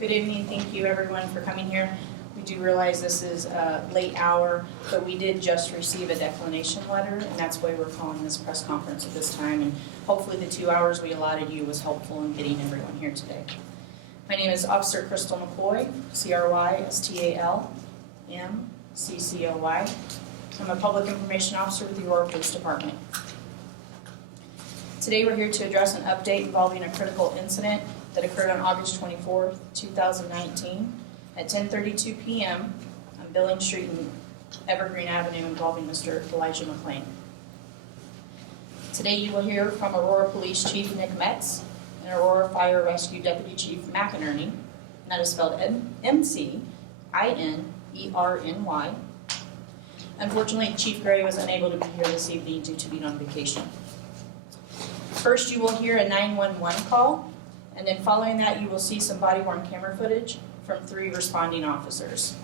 Good evening. Thank you everyone for coming here. We do realize this is a late hour, but we did just receive a declination letter, and that's why we're calling this press conference at this time. And hopefully the 2 hours we allotted you was helpful in getting everyone here today. My name is Officer Crystal McCoy, CRYSTALMCCOY. I'm a public information officer with the Aurora Police Department. Today we're here to address an update involving a critical incident that occurred on August 24th, 2019 at 10:32 p.m. on Billings Street and Evergreen Avenue involving Mr. Elijah McClain. Today you will hear from Aurora Police Chief Nick Metz and Aurora Fire Rescue Deputy Chief McInerny, and that is spelled M-C-I-N-E-R-N-Y. Unfortunately, Chief Gray was unable to be here this evening due to being on vacation. First, you will hear a 911 call, and then following that, you will see some body-worn camera footage from 3 responding officers.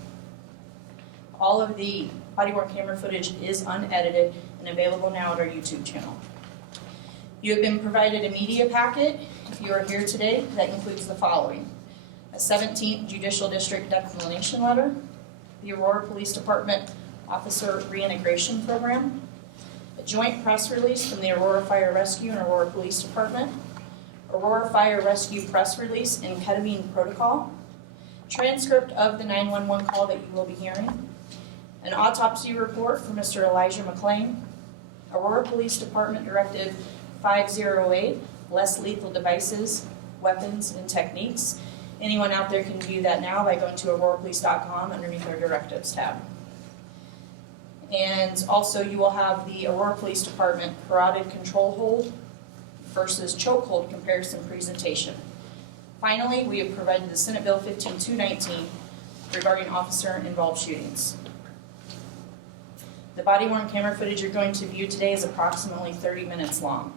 All of the body-worn camera footage is unedited and available now at our YouTube channel. You have been provided a media packet if you are here today that includes the following: a 17th Judicial District Declination Letter, the Aurora Police Department Officer Reintegration Program, a joint press release from the Aurora Fire Rescue and Aurora Police Department, Aurora Fire Rescue press release and ketamine protocol, transcript of the 911 call that you will be hearing, an autopsy report for Mr. Elijah McClain, Aurora Police Department Directive 508, less lethal devices, weapons, and techniques. Anyone out there can view that now by going to aurorapolice.com underneath our directives tab. And also you will have the Aurora Police Department carotid control hold versus chokehold comparison presentation. Finally, we have provided the Senate Bill 15219 regarding officer-involved shootings. The body-worn camera footage you're going to view today is approximately 30 minutes long.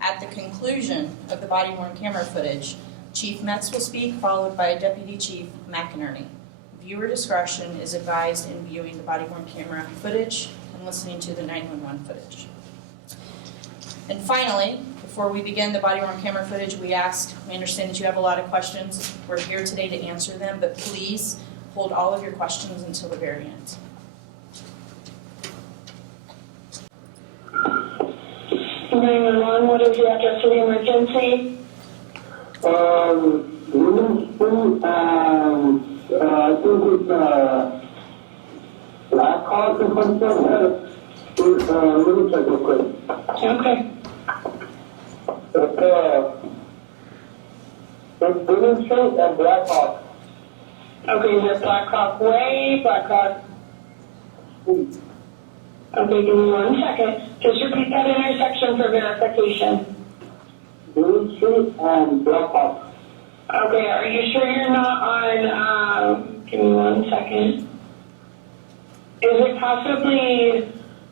At the conclusion of the body-worn camera footage, Chief Metz will speak, followed by Deputy Chief McInerny. Viewer discretion is advised in viewing the body-worn camera footage and listening to the 911 footage. And finally, before we begin the body-worn camera footage, we understand that you have a lot of questions. We're here today to answer them, but please hold all of your questions until the very end. 911, what is the address of the emergency? I think it's Black Hawk or something like that. Let me check real quick. Okay. It's Billings Street and Black Hawk. Okay, is it Black Hawk Way, Black Hawk? Okay, give me 1 second. Just repeat that intersection for verification. Billings Street and Black Hawk. Okay, are you sure you're not on, give me 1 second. Is it possibly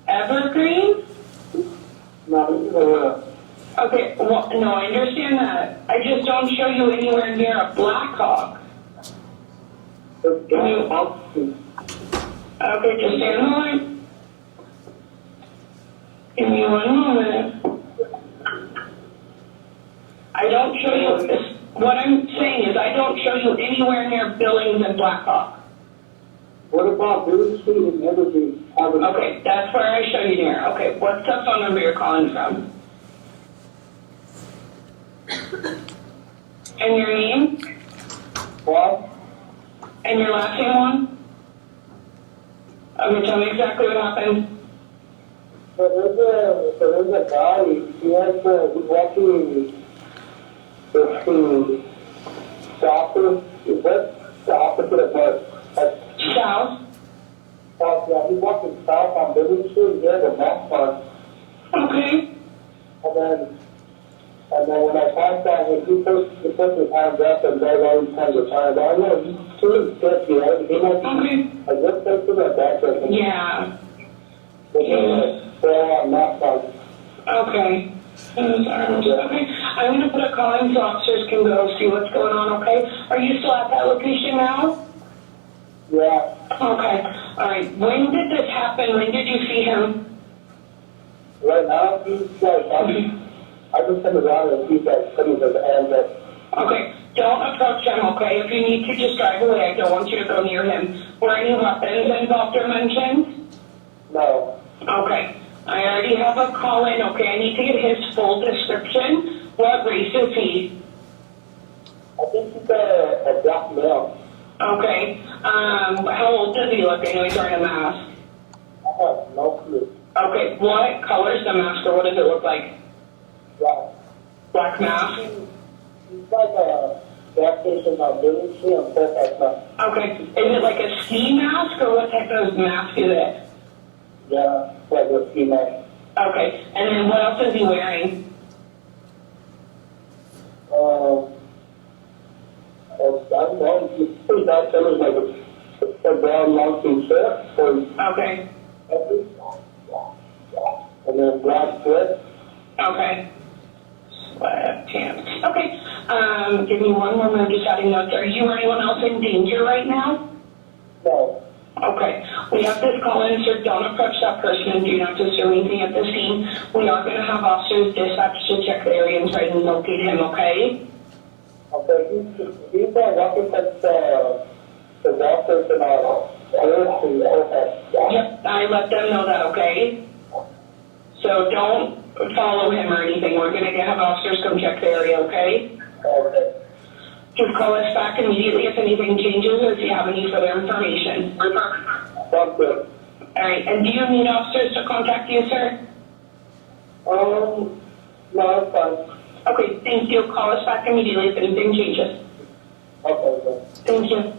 Evergreen? No, this is Aurora. Okay, well, no, I understand that. I just don't show you anywhere near a Black Hawk. It's Black Hawk. Okay, just stay on the line. Give me 1 moment. I don't show you this. What I'm saying is I don't show you anywhere near Billings and Black Hawk. What about Billings Street and Evergreen? Okay, that's where I show you near. Okay, what's the phone number you're calling from? And your name? What? And your last name one? Okay, tell me exactly what happened. So there's a guy, he's walking the opposite of what? South? South, yeah, he's walking south on Billings Street near the Metz Park. Okay. And then when I passed that, he puts his hands up and does all these kinds of signs. I know, he's too sketchy, right? He might be a good person at that person. Yeah. They're on that side. Okay. Okay. I'm going to put a call in so officers can go see what's going on, okay? Are you still at that location now? Yeah. Okay. All right. When did this happen? When did you see him? Right now, he's like, I just turned around and he's like putting his hands up Okay, don't approach him, okay? If you need to, just drive away. I don't want you to go near him. Were any weapons involved or mentioned? No. Okay, I already have a call in, okay? I need to get his full description. What race is he? I think he's a black male. Okay, how old does he look? I know he's wearing a mask. I have no clue. Okay, what color is the mask or what does it look like? Black. Black mask? He's like a gas station military and stuff like that. Okay, is it like a ski mask or what type of mask is it? Yeah, like a ski mask. Okay, and then what else is he wearing? I don't know. He's pretty bad colors, like a brown long sleeve shirt, Okay, and then black sweat. okay. Sweatpants. Okay, give me one moment, I'm just adding notes. Are you or anyone else in danger right now? No. Okay, we have this call in, sir. Don't approach that person and do not disturb anything at the scene. We are going to have officers dispatched to check the area and try to locate him, okay? Okay, he's walking past the gas station Yep, I let them know that, okay? So don't follow him or anything. We're going to have officers come check the area, okay? Okay. Just call us back immediately if anything changes or if you have any further information. Sounds good. All right, and do you need officers to contact you, sir? No, it's fine. Okay, thank you. Call us back immediately if anything changes. Okay, good. Thank you.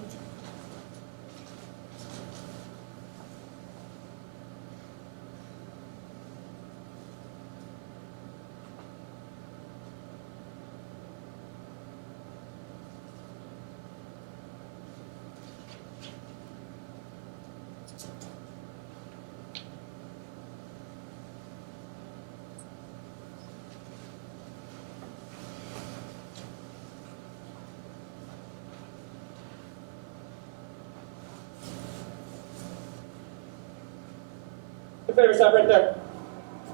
Favor, stop right there.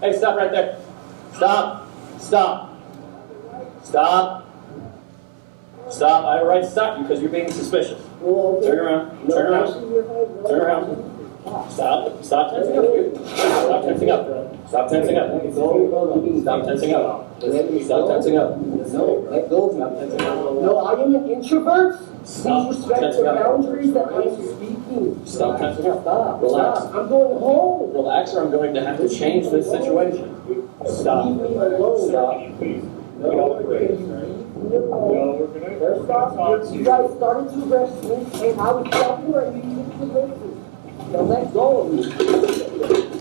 Hey, stop right there. Stop. Stop. Stop. Stop. I have a right to stop you because you're being suspicious. Turn around. Turn around. Turn around. Stop. Stop tensing up, dude. Stop tensing up. Stop tensing up. Stop tensing up. Stop tensing up. No, let go of me. Stop tensing up. No, I am an introvert. Stop Please respect tensing the up. boundaries that I'm speaking. Stop tensing up. Stop. Relax. Stop. I'm going home. Relax or I'm going to have to change this situation. Stop. Leave me alone. Stop. No, first off, you guys started to arrest me, and I was stopping where you took the races. Now let go of me.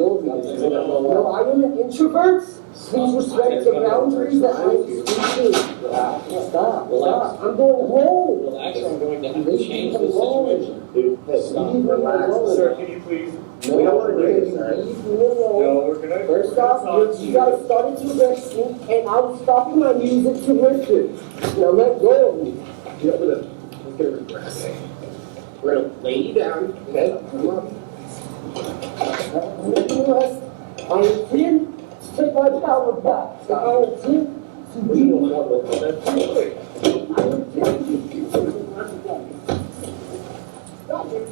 No, I am an introvert. Please respect the boundaries that I'm speaking. Stop. Stop. I'm going home. Relax or I'm going to have to change this situation. Stop. Relax. Sir, can you please? No, We don't want to do this, sir. leave me alone. No, we're gonna. First off, you guys started to arrest me, and I was stopping my music to listen. Now let go of me. Yeah, let's get a rest. We're gonna lay you down, okay? Come on. I intend to take my power back. And I intend to We be don't want to let that do. I intend to take my power back. Stop it.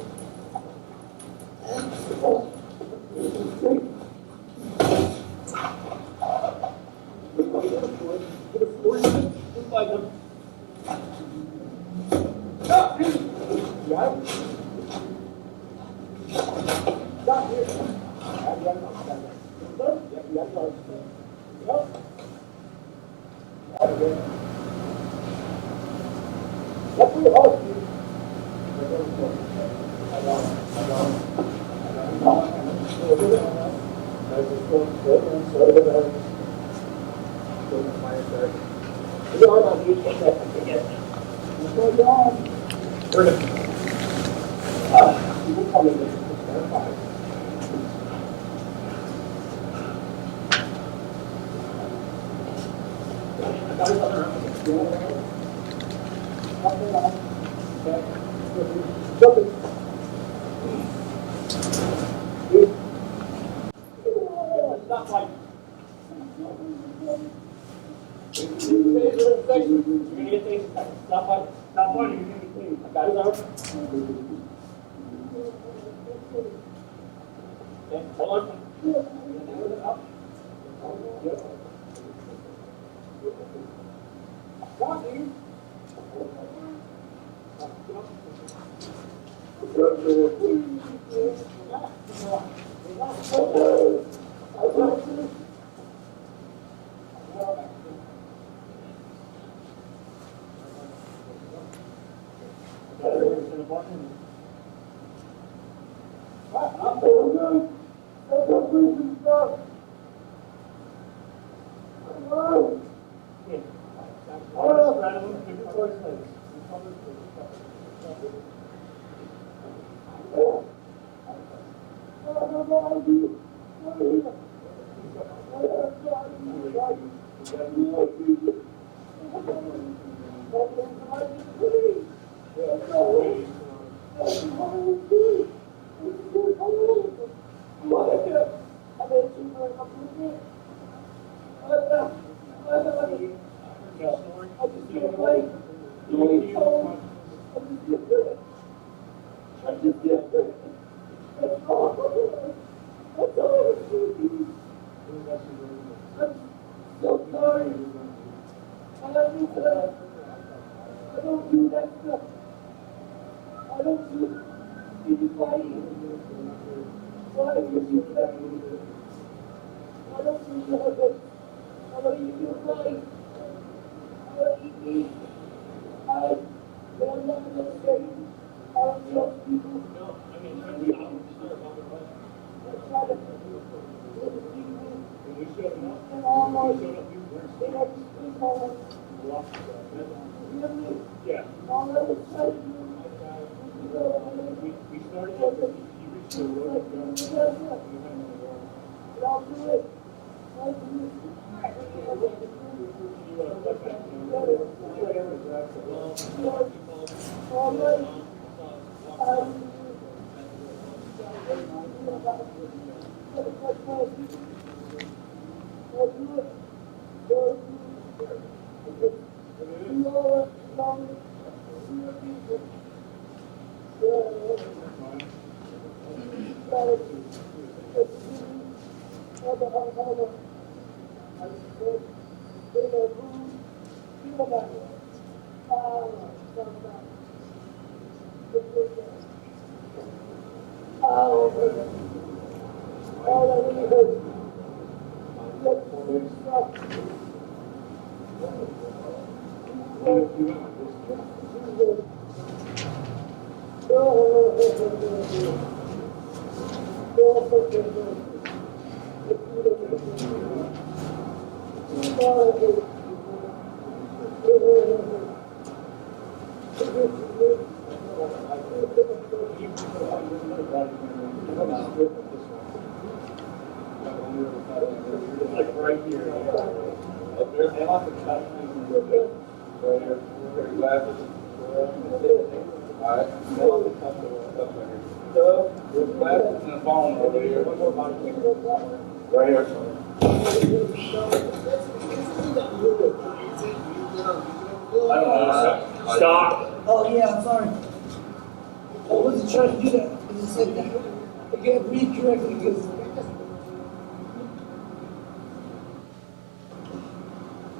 Stop. Oh, yeah, I'm sorry. I wasn't trying to do that. I just said that. I can't read correctly because.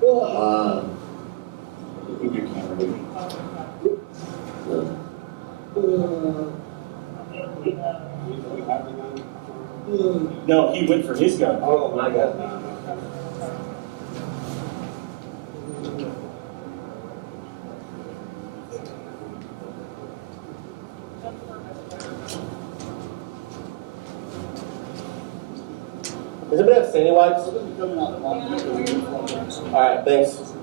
Well, No, he went for his gun. Oh, my God. Does anybody have sandy wipes? Alright, thanks.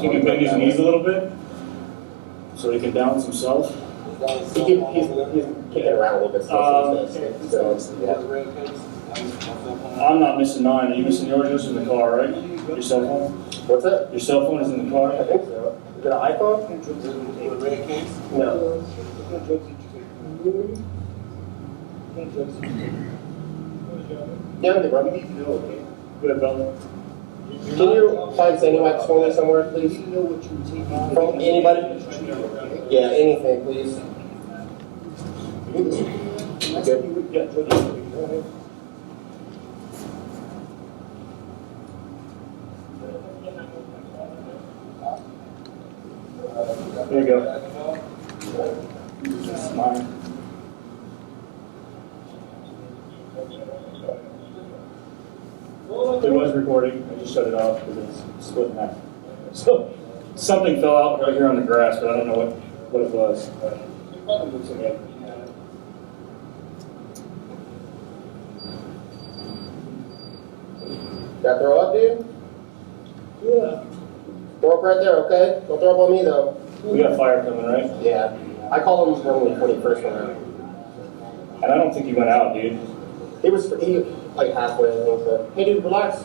Can we bend his knees a little bit so he can balance himself? He's kicking around a little bit. I'm not missing mine. Are you missing yours? Yours is in the car, right? Your cell phone? What's that? Your cell phone is in the car? I think so. Is it an iPhone? No. Yeah, I'm good, bro. Good, brother. Can you find sandy wipes for me somewhere, please? From anybody? Yeah, anything, please. Good. Yeah. There you go. This is mine. It was recording. I just shut it off because it's split in half. So something fell out right here on the grass, but I don't know what it was. It probably looks okay. Got throw up, dude? Yeah. Throw up right there, okay? Don't throw up on me, though. We got fire coming, right? Yeah. I call him from the 21st one. And I don't think he went out, dude. He like halfway, I think so. Hey, dude, relax.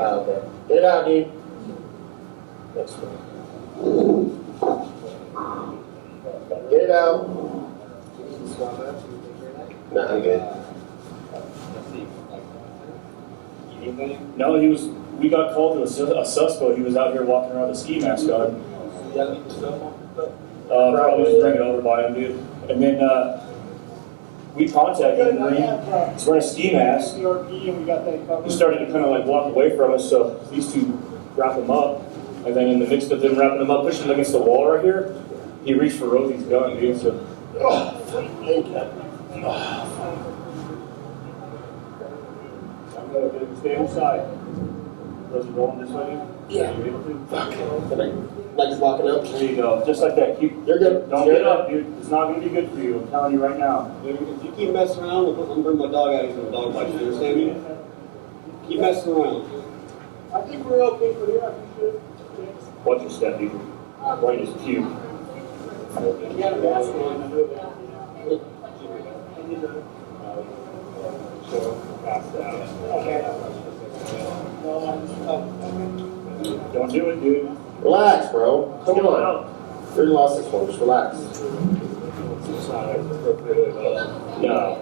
Oh, okay. Get it out, dude. Next one. Get it out. No, I'm good. No, we got called to a suspect. He was out here walking around with a ski mask on. Probably just bring it over by him, dude. And then we contacted him. He's wearing a ski mask. He started to kind of like walk away from us, so these two wrap him up. And then in the midst of them wrapping him up, pushing him against the wall right here, he reached for Rosie's gun, dude. So, Thank you. stay inside. Rosie, rolling this way. Yeah. You able to? Fuck. Like just walking up. There you go. Just like that. You're good. Don't get up, dude. It's not going to be good for you. I'm telling you right now. If you keep messing around, I'm gonna bring my dog out here for the dog bite. You understand me? Keep messing around. I think we're okay for here. Watch your step, dude. Right is cute. You got a mask on. Don't do it, dude. Relax, bro. Come Chill on. out. You already lost this one. Just relax. No.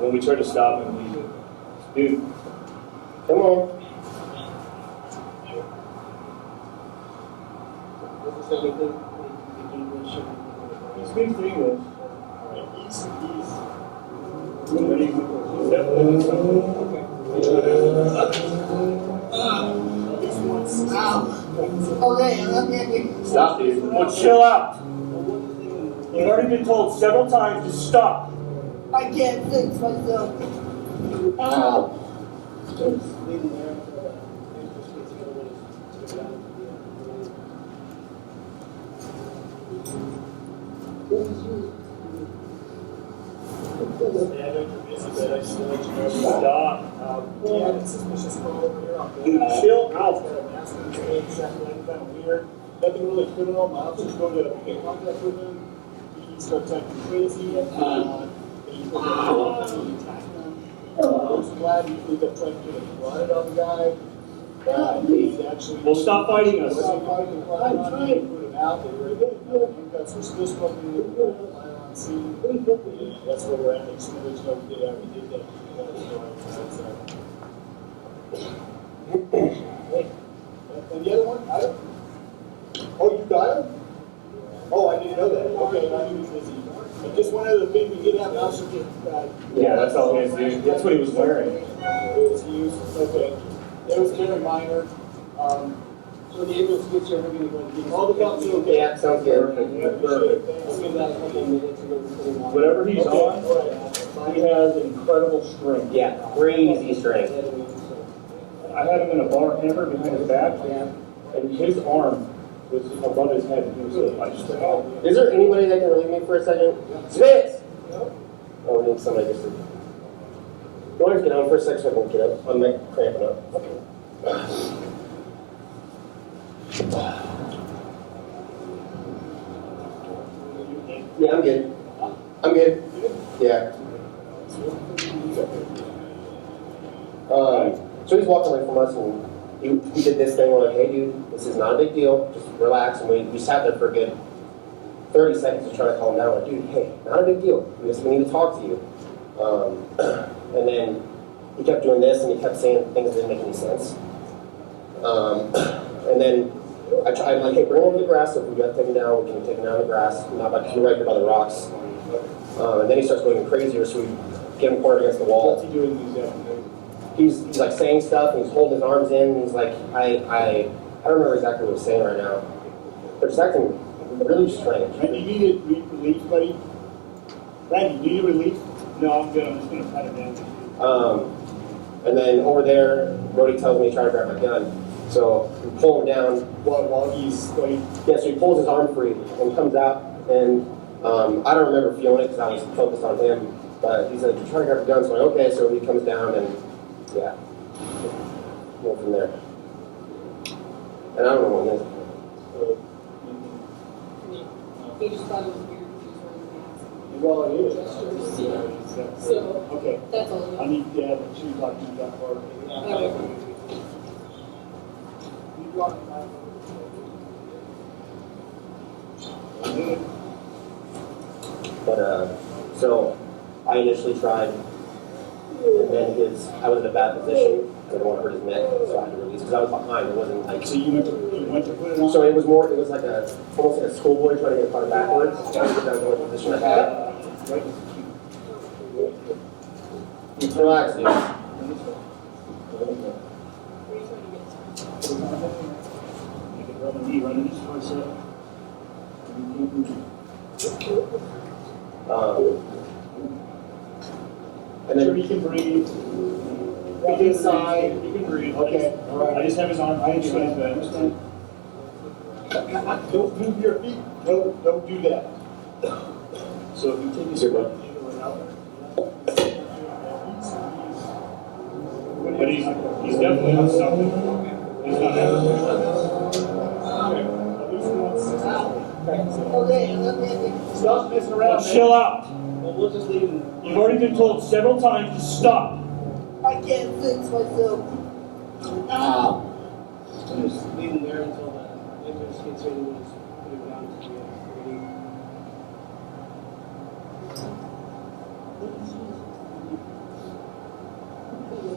When we tried to stop him, dude. Come on. He speaks English. He's definitely something. Okay. Stop, dude. Well, chill out. You've already been told several times to stop. I can't fix myself. Ow. Stop. Dude, Chill out. Weird. Nothing really criminal. My officers go to make contact with him. He starts acting crazy. He attacked them. I'm glad he ended up trying to get a blood on the guy. He's actually. Well, stop fighting us. I'm trying to put him out. They were that's what's this company on scene. That's where we're at. Next week, there's no day out. We did that. Hey, and the other one? I don't. Oh, you got him? Oh, I didn't know that. Okay, I knew he was busy. And just one other thing, we did have an officer get. Yeah, that's all he is, dude. That's what he was wearing. It was used. Okay. It was very minor. So the ambulance gets here, we're going to go all the cops are okay. Yeah, sounds good. I'll give that a couple of minutes and go put him on. Whatever he's on, he has incredible strength. Yeah, crazy strength. I had him in a bar hammer behind his back, and his arm was above his head. He was like, Is there anybody that can relieve me for a second? Spitz! Oh, think somebody just. Lawyers get on for a second, so I won't get up. I'm like cramping up. Okay. Yeah, I'm good. I'm good. Yeah. So he's walking away from us, and he did this thing. We're like, hey, dude, this is not a big deal. Just relax. And we sat there for a good 30 seconds to try to calm down. Like, dude, hey, not a big deal. We need to talk to you. And then he kept doing this, and he kept saying things that didn't make any sense. And then I'm like, hey, bring him over the grass. So if we got to take him down, we can take him down the grass. Not about you're right here by the rocks. And then he starts going crazier, so we get him cornered against the wall. What's he doing these days? He's like saying stuff, and he's holding his arms in, and he's like, I don't remember exactly what he's saying right now. But it's acting really strange. Randy, you need relief, buddy? Randy, do you need relief? No, I'm good. I'm just going to pat him down. And then over there, Brody tells me to try to grab my gun. So we pull him down. While he's like... Yeah, so he pulls his arm free and comes out, and I don't remember feeling it because I was focused on him. But he's like, trying to grab a gun, so I'm like, okay, so he comes down, and yeah, go from there. And I don't know what it is. He just thought it was weird that he was wearing a mask. Well, it is. So, Okay. that's all. I need to have a tree talk to you that part. But, so I initially tried, and then I was in a bad position. I didn't want to hurt his neck, so I had to release, because I was behind. It wasn't like... So you went to put it on? So it was like almost like a schoolboy trying to get caught backwards. That was the only position I had. Relax, dude. And Sure, then he can breathe. Right inside. He can breathe. Okay. All right. I just have his arm. I understand that. Understand? Don't move your feet. No, don't do that. So if you take his foot out. But he's definitely on something. He's not Stop messing around. Now, chill out. Well, we'll just leave him. You've already been told several times to stop. I can't fix myself. Ah! Just leave him there until the ambulance gets here and we'll just put him down to the ready.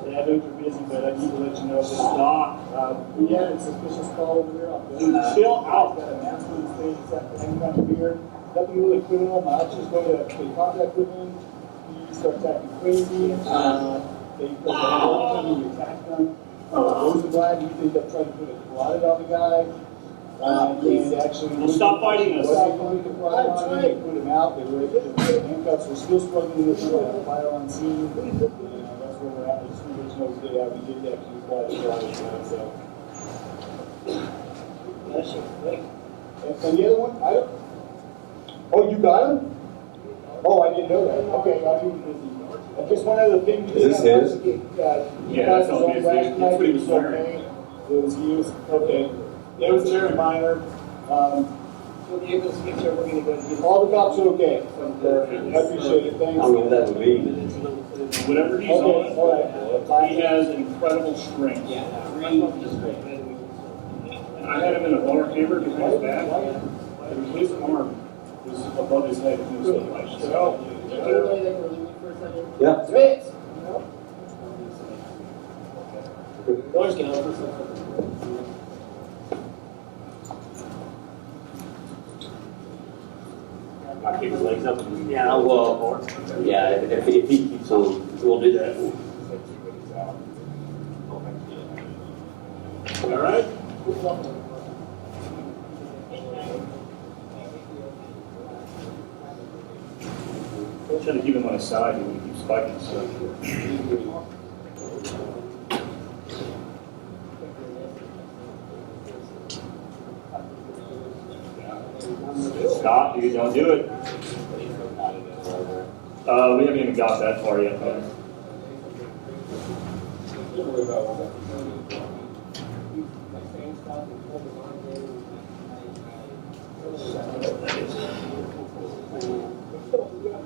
Yeah, I know you're busy, but I need to let you know that stop. We had a suspicious call over here. Dude, chill out. Got a mask on his face, hanging down the beard. Nothing really criminal. My officers go to make contact with him. He starts acting crazy. They put the handle on him, he attacked them. Rosenblatt, he ended up trying to put a carotid on the guy. He actually stop fighting us. They put him out. They were the handcuffs were still struggling with him. Fire on scene. That's where we're at. I just want to let you know today we did that because we bought a carotid now. So. And the other one, I don't. Oh, you got him? Oh, I didn't know that. Okay, I was busy. And just one other thing. Is this his? Yeah, that's all it is. That's what he was wearing. It was used. Okay. It was very minor. So the ambulance gets here, we're going to go and get All the cops are okay. I appreciate it. Thanks. I don't know what that would be. Whatever he's on, right. He has incredible strength. Yeah, really just great. I had him in a bar hammer behind his back, and his arm was above his head. He was like, so. Everybody that can relieve me for a second? Yeah. Smith! Lawyers can help for a second. I keep his legs up. Yeah, well, yeah, if he keeps on, we'll do that. All right? I'm trying to keep him on his side and keep spiking stuff. Stop, dude, don't do it. We haven't even got that far yet, man.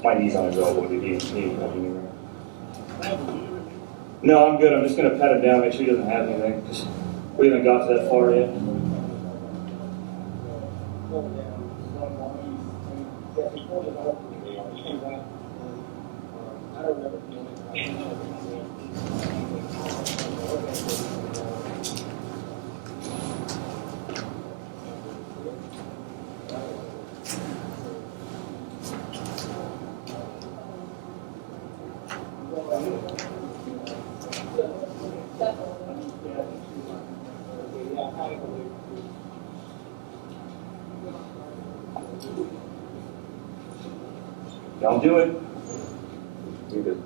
My knee's on his elbow, dude. He's nothing. No, I'm good. I'm just gonna pat him down, make sure he doesn't have anything, because we haven't got to that far yet. Don't do it. You're good.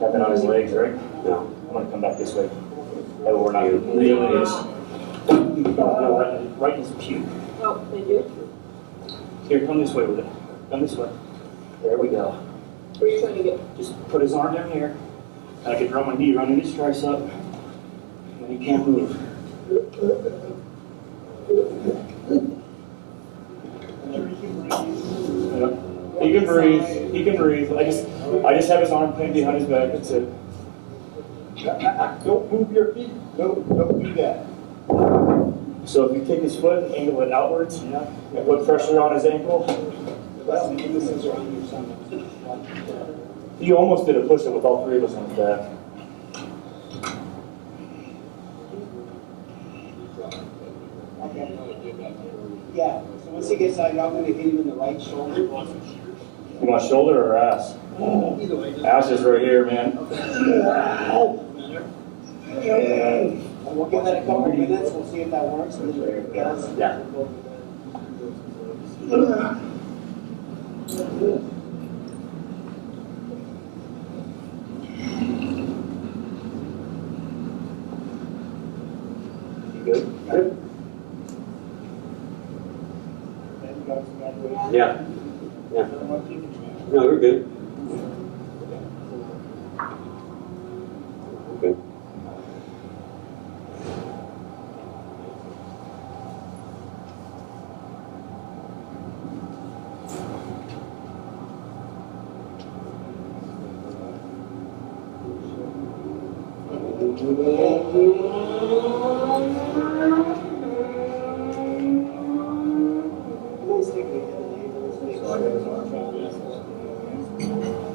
Tapping on his legs, right? No. I'm gonna come back this way. Oh, we're not gonna leave this. No, right in his puke. Oh, thank you. Here, come this way with it. Come this way. There we go. Where are you trying to get? Just put his arm down here. And I can draw my knee right in his tricep. And he can't move. Yep. He can breathe. He can breathe. I just have his arm pinned behind his back. That's it. Don't move your feet. Don't do that. So if you take his foot and angle it outwards, and put pressure on his ankle. He almost did a push-up with all three of us on his back. Yeah, so once he gets out, y'all gonna hit him in the right shoulder. You want shoulder or ass? Either way. Ass is right here, man. And we'll give that a couple of minutes, we'll see if that works. And then if it does, Yeah. You good? Good. Yeah. Yeah. No, we're good. Okay.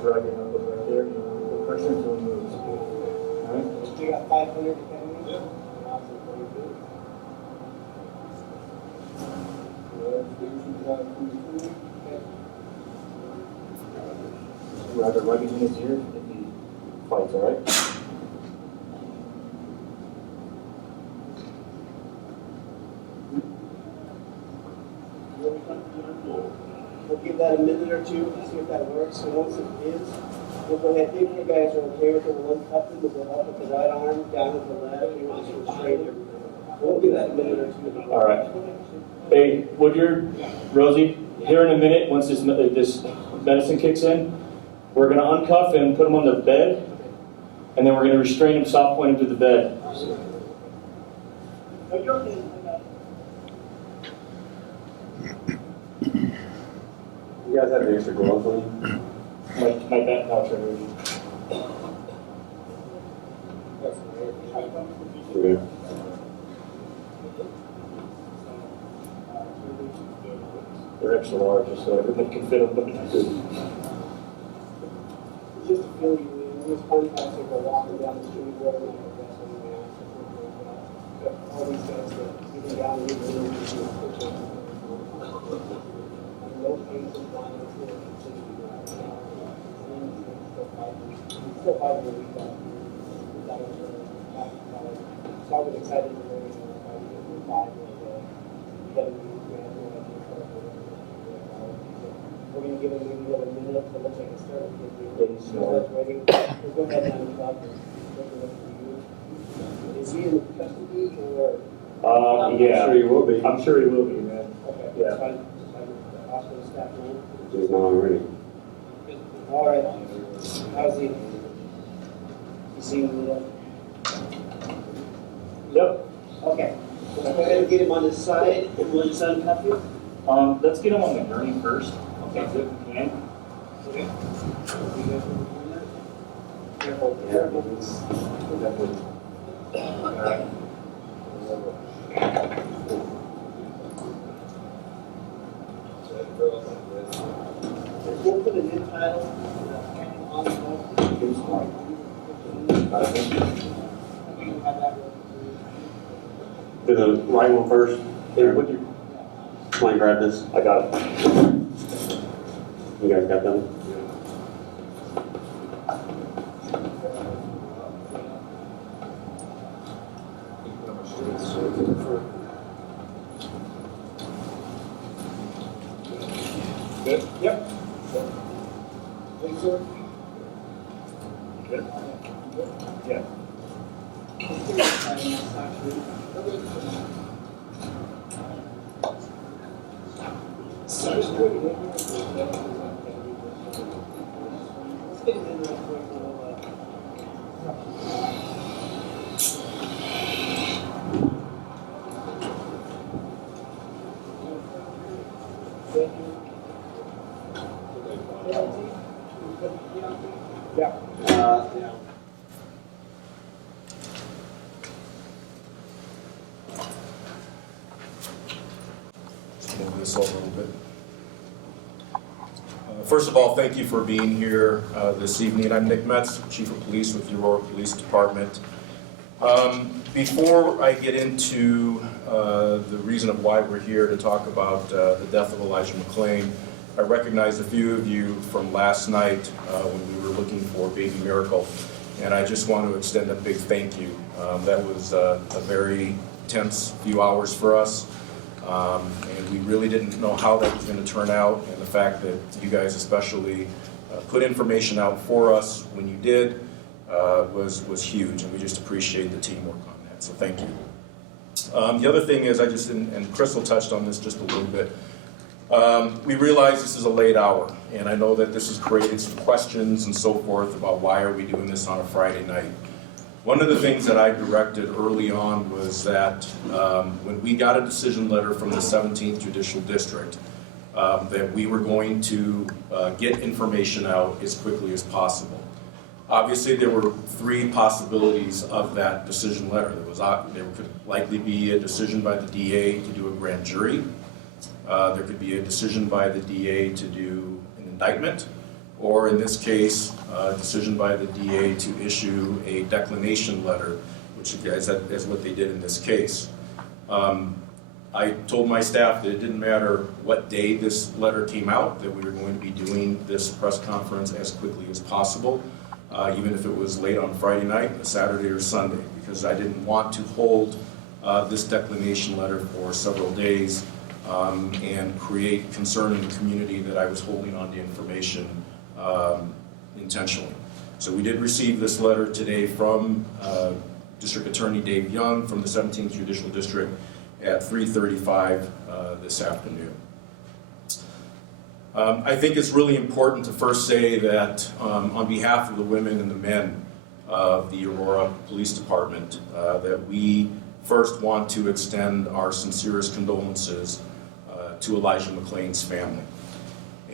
Drag your knuckles right there. Put pressure until it moves. Alright? you got 500 depending. Yeah. Grab it right between his ears if he fights, alright? We'll give that a minute or two, see if that works. So once it is, we'll go ahead, if you guys are okay with it, we'll uncuff them, we'll go up with the right arm, down with the left, and we'll just go straight. We'll give that a minute or two. All right. Hey, Woodyard, Rosie, here in a minute, once this medicine kicks in, we're going to uncuff him, put him on the bed, and then we're going to restrain him, soft point him to the bed. You guys have an extra glove on you? My back pouch right here. Okay. They're extra large, so everybody can fit them, but Just to feel you, this one time to go walking down the street, wherever you go, that's when you all these guys that you can down the road, no pain, no violence, no still fighting the week off. So I was excited to learn we're going to give him maybe another minute. It looks like it's starting to get ready. We'll go ahead and unplug. Is Is he in custody or? Yeah. I'm sure you will be. I'm sure he will be, man. Okay. Yeah. Fine. The hospital staff know. He's not already. All right. How's he? You seeing the? Yep. Okay. So go ahead and get him on his side and we'll just uncuff you. Let's get him on McInerny first. Okay. If we can. Okay. You guys wanna do that? Careful, careful. We'll put an end title on the phone. You can have that ready. Do the right one first. Here, would you mind grab this? I got it. You guys got them? Good? Yep. Thanks, sir. Good? Yeah. Yeah. Yeah. Let's move this over a little bit. First of all, thank you for being here this evening. I'm Nick Metz, Chief of Police with the Aurora Police Department. Before I get into the reason of why we're here to talk about the death of Elijah McClain, I recognize a few of you from last night when we were looking for Baby Miracle, and I just want to extend a big thank you. That was a very tense few hours for us. And we really didn't know how that was going to turn out, and the fact that you guys especially put information out for us when you did was huge, and we just appreciate the teamwork on that, so thank you. The other thing is, and Crystal touched on this just a little bit, we realize this is a late hour, and I know that this has created some questions and so forth about why are we doing this on a Friday night. One of the things that I directed early on was that when we got a decision letter from the 17th Judicial District, that we were going to get information out as quickly as possible. Obviously, there were three possibilities of that decision letter. There could likely be a decision by the DA to do a grand jury. There could be a decision by the DA to do an indictment, or in this case, a decision by the DA to issue a declination letter, which is what they did in this case. I told my staff that it didn't matter what day this letter came out, that we were going to be doing this press conference as quickly as possible, even if it was late on Friday night, a Saturday or Sunday, because I didn't want to hold this declination letter for several days and create concern in the community that I was holding on to information intentionally. So we did receive this letter today from District Attorney Dave Young from the 17th Judicial District at 3:35 this afternoon. I think it's really important to first say that on behalf of the women and the men of the Aurora Police Department, that we first want to extend our sincerest condolences to Elijah McClain's family.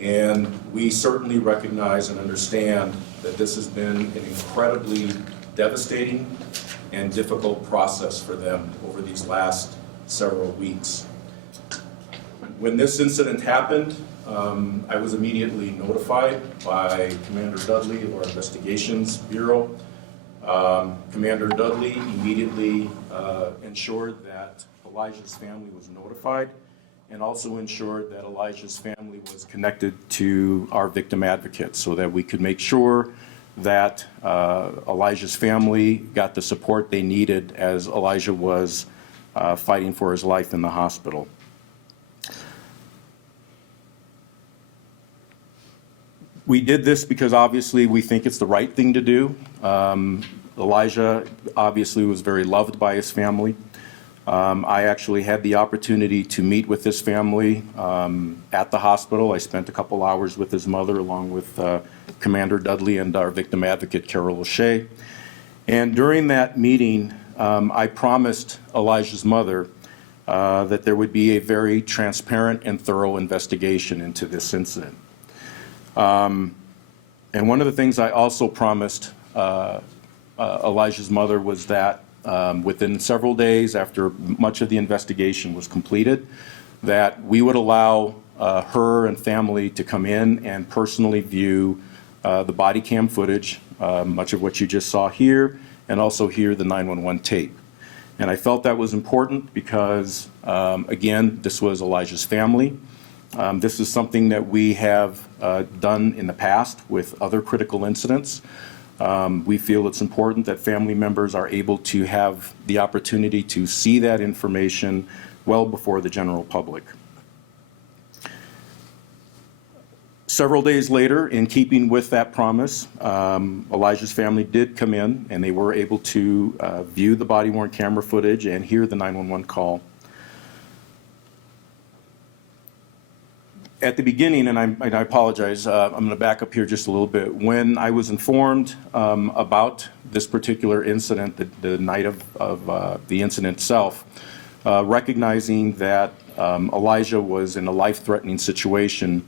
And we certainly recognize and understand that this has been an incredibly devastating and difficult process for them over these last several weeks. When this incident happened, I was immediately notified by Commander Dudley of our Investigations Bureau. Commander Dudley immediately ensured that Elijah's family was notified, and also ensured that Elijah's family was connected to our victim advocate so that we could make sure that Elijah's family got the support they needed as Elijah was fighting for his life in the hospital. We did this because obviously we think it's the right thing to do. Elijah obviously was very loved by his family. I actually had the opportunity to meet with his family at the hospital. I spent a couple hours with his mother along with Commander Dudley and our victim advocate, Carol O'Shea. And during that meeting, I promised Elijah's mother that there would be a very transparent and thorough investigation into this incident. And one of the things I also promised Elijah's mother was that within several days after much of the investigation was completed, that we would allow her and family to come in and personally view the body cam footage, much of what you just saw here, and also hear the 911 tape. And I felt that was important because, again, this was Elijah's family. This is something that we have done in the past with other critical incidents. We feel it's important that family members are able to have the opportunity to see that information well before the general public. Several days later, in keeping with that promise, Elijah's family did come in and they were able to view the body-worn camera footage and hear the 911 call. At the beginning, and I apologize, I'm going to back up here just a little bit. When I was informed about this particular incident, the night of the incident itself, recognizing that Elijah was in a life-threatening situation,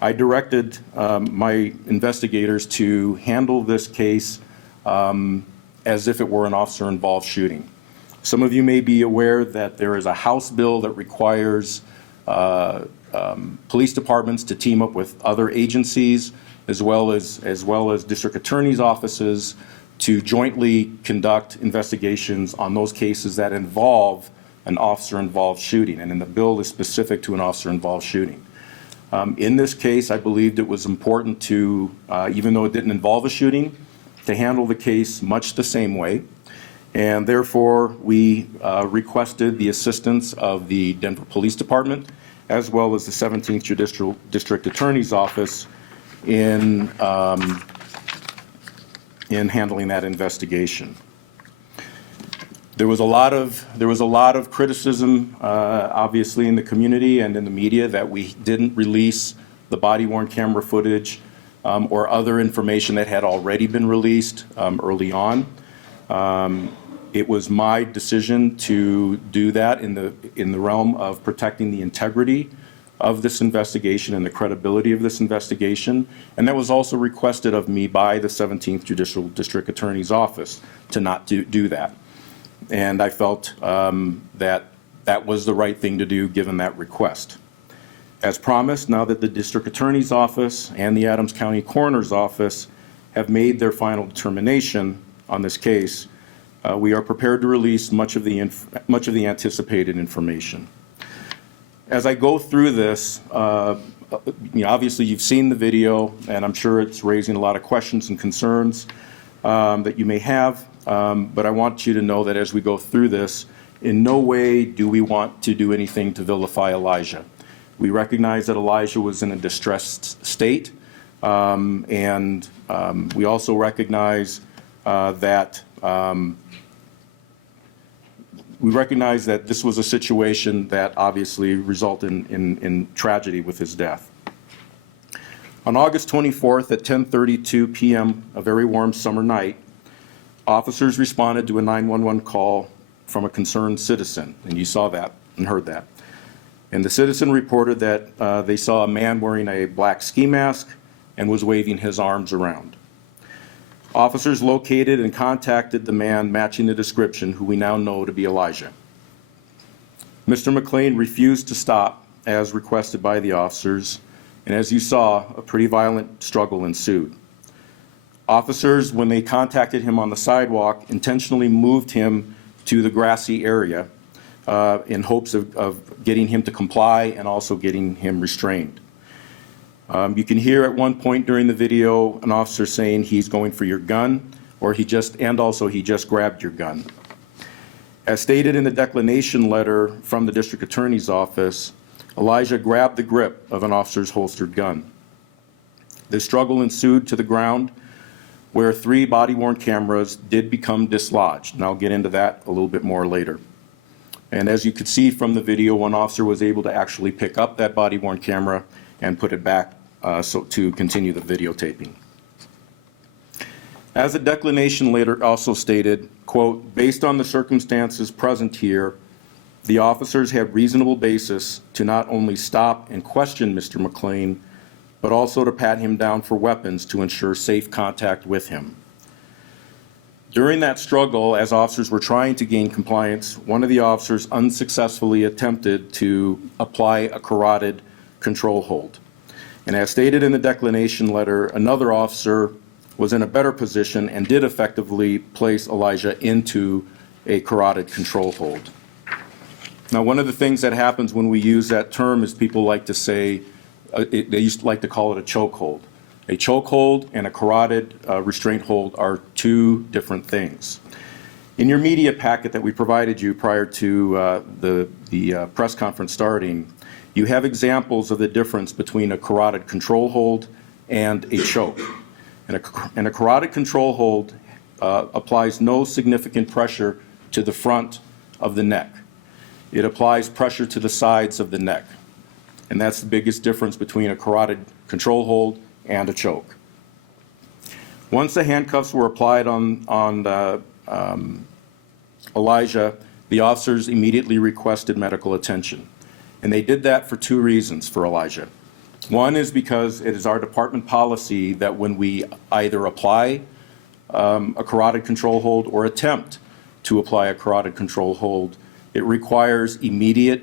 I directed my investigators to handle this case as if it were an officer-involved shooting. Some of you may be aware that there is a House bill that requires police departments to team up with other agencies as well as district attorneys' offices to jointly conduct investigations on those cases that involve an officer-involved shooting. And then the bill is specific to an officer-involved shooting. In this case, I believed it was important to, even though it didn't involve a shooting, to handle the case much the same way. And therefore, we requested the assistance of the Denver Police Department as well as the 17th Judicial District Attorney's Office in handling that investigation. There was a lot of criticism, obviously, in the community and in the media that we didn't release the body-worn camera footage or other information that had already been released early on. It was my decision to do that in the realm of protecting the integrity of this investigation and the credibility of this investigation, and that was also requested of me by the 17th Judicial District Attorney's Office to not do that. And I felt that that was the right thing to do given that request. As promised, now that the District Attorney's Office and the Adams County Coroner's Office have made their final determination on this case, we are prepared to release much of the anticipated information. As I go through this, obviously you've seen the video, and I'm sure it's raising a lot of questions and concerns that you may have. But I want you to know that as we go through this, in no way do we want to do anything to vilify Elijah. We recognize that Elijah was in a distressed state, and we also recognize that this was a situation that obviously resulted in tragedy with his death. On August 24th at 10:32 p.m., a very warm summer night, officers responded to a 911 call from a concerned citizen, and you saw that and heard that. And the citizen reported that they saw a man wearing a black ski mask and was waving his arms around. Officers located and contacted the man matching the description, who we now know to be Elijah. Mr. McClain refused to stop as requested by the officers, and as you saw, a pretty violent struggle ensued. Officers, when they contacted him on the sidewalk, intentionally moved him to the grassy area in hopes of getting him to comply and also getting him restrained. You can hear at one point during the video an officer saying he's going for your gun, or he just grabbed your gun. As stated in the declination letter from the district attorney's office, Elijah grabbed the grip of an officer's holstered gun. The struggle ensued to the ground, where 3 body-worn cameras did become dislodged, and I'll get into that a little bit more later. And as you could see from the video, one officer was able to actually pick up that body-worn camera and put it back so to continue the videotaping. As the declination later also stated, quote, based on the circumstances present here, the officers had reasonable basis to not only stop and question Mr. McClain, but also to pat him down for weapons to ensure safe contact with him. During that struggle, as officers were trying to gain compliance, one of the officers unsuccessfully attempted to apply a carotid control hold. And as stated in the declination letter, another officer was in a better position and did effectively place Elijah into a carotid control hold. Now, one of the things that happens when we use that term is people like to say, they used to like to call it a choke hold. A choke hold and a carotid restraint hold are 2 different things. In your media packet that we provided you prior to the press conference starting, you have examples of the difference between a carotid control hold and a choke. And a carotid control hold applies no significant pressure to the front of the neck. It applies pressure to the sides of the neck. And that's the biggest difference between a carotid control hold and a choke. Once the handcuffs were applied on Elijah, the officers immediately requested medical attention. And they did that for 2 reasons for Elijah. One is because it is our department policy that when we either apply a carotid control hold or attempt to apply a carotid control hold, it requires immediate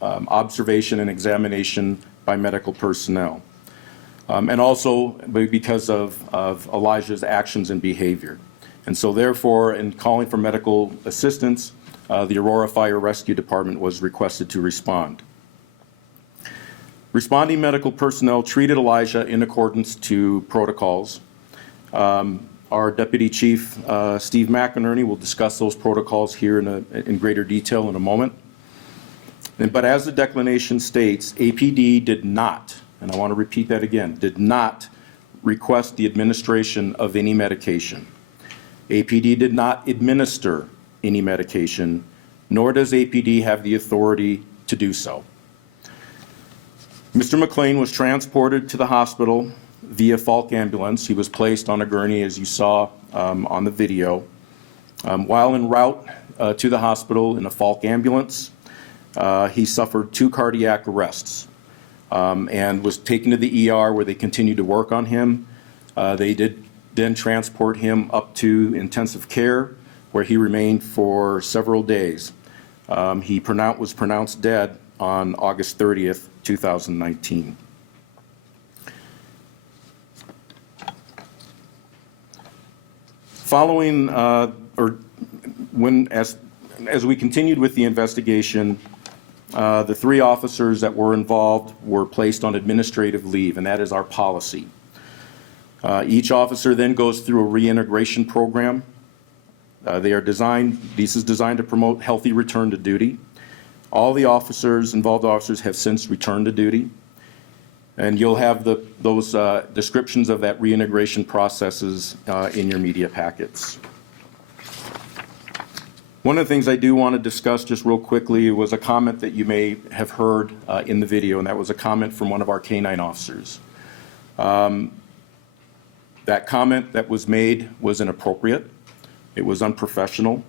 observation and examination by medical personnel. And also because of Elijah's actions and behavior. And so therefore, in calling for medical assistance, the Aurora Fire Rescue Department was requested to respond. Responding medical personnel treated Elijah in accordance to protocols. Our Deputy Chief, Steve McInerny, will discuss those protocols here in greater detail in a moment. But as the declination states, APD did not, and I want to repeat that again, did not request the administration of any medication. APD did not administer any medication, nor does APD have the authority to do so. Mr. McClain was transported to the hospital via Falk ambulance. He was placed on a gurney, as you saw on the video. While en route to the hospital in a Falk ambulance, he suffered 2 cardiac arrests and was taken to the ER where they continued to work on him. They did then transport him up to intensive care where he remained for several days. He was pronounced dead on August 30th, 2019. Following, as we continued with the investigation, the 3 officers that were involved were placed on administrative leave, and that is our policy. Each officer then goes through a reintegration program. This is designed to promote healthy return to duty. All the involved officers have since returned to duty. And you'll have those descriptions of that reintegration processes in your media packets. One of the things I do want to discuss just real quickly was a comment that you may have heard in the video, and that was a comment from one of our K-9 officers. That comment that was made was inappropriate. It was unprofessional.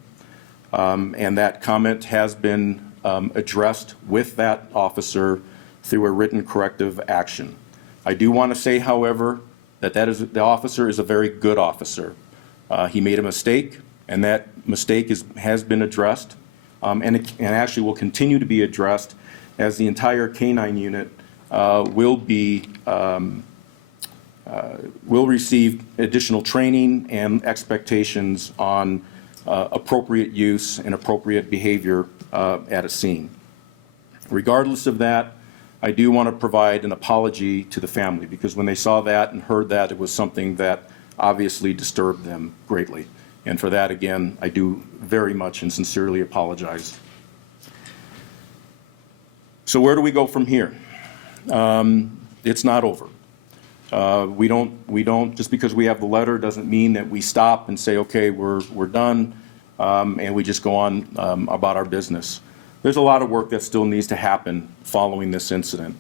And that comment has been addressed with that officer through a written corrective action. I do want to say, however, that the officer is a very good officer. He made a mistake, and that mistake has been addressed, and actually will continue to be addressed as the entire K-9 unit will receive additional training and expectations on appropriate use and appropriate behavior at a scene. Regardless of that, I do want to provide an apology to the family, because when they saw that and heard that, it was something that obviously disturbed them greatly. And for that, again, I do very much and sincerely apologize. So where do we go from here? It's not over. We don't, just because we have the letter doesn't mean that we stop and say, okay, we're done, and we just go on about our business. There's a lot of work that still needs to happen following this incident.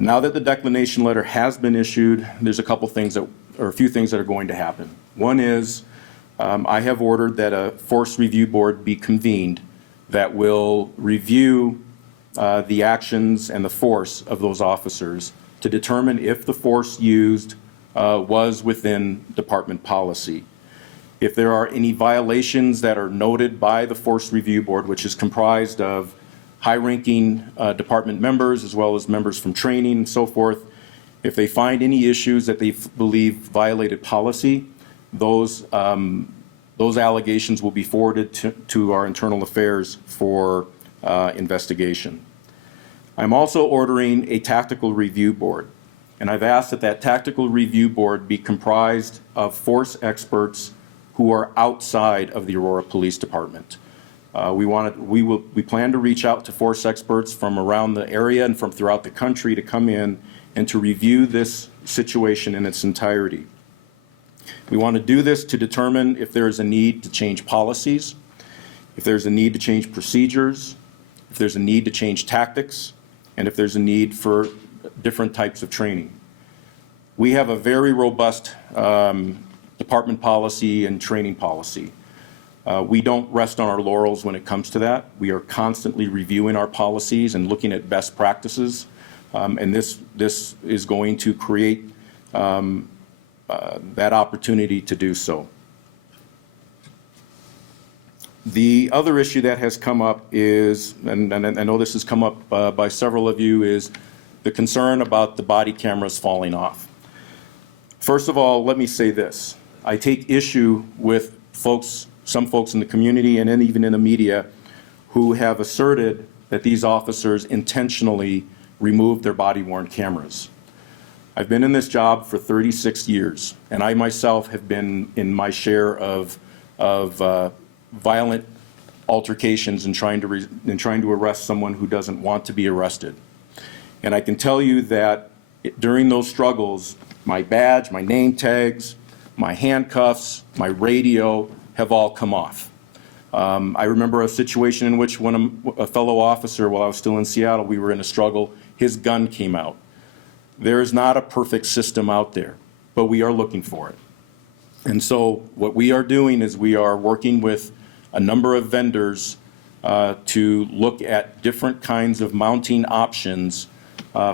Now that the declination letter has been issued, there's a few things that are going to happen. One is, I have ordered that a force review board be convened that will review the actions and the force of those officers to determine if the force used was within department policy. If there are any violations that are noted by the force review board, which is comprised of high-ranking department members as well as members from training and so forth, if they find any issues that they believe violated policy, those allegations will be forwarded to our internal affairs for investigation. I'm also ordering a tactical review board, and I've asked that that tactical review board be comprised of force experts who are outside of the Aurora Police Department. We plan to reach out to force experts from around the area and from throughout the country to come in and to review this situation in its entirety. We want to do this to determine if there is a need to change policies, if there's a need to change procedures, if there's a need to change tactics, and if there's a need for different types of training. We have a very robust department policy and training policy. We don't rest on our laurels when it comes to that. We are constantly reviewing our policies and looking at best practices, and this is going to create that opportunity to do so. The other issue that has come up is, and I know this has come up by several of you, is the concern about the body cameras falling off. First of all, let me say this. I take issue with some folks in the community and even in the media who have asserted that these officers intentionally removed their body-worn cameras. I've been in this job for 36 years, and I myself have been in my share of violent altercations in trying to arrest someone who doesn't want to be arrested. And I can tell you that during those struggles, my badge, my name tags, my handcuffs, my radio have all come off. I remember a situation in which a fellow officer, while I was still in Seattle, we were in a struggle, his gun came out. There is not a perfect system out there, but we are looking for it. And so what we are doing is we are working with a number of vendors to look at different kinds of mounting options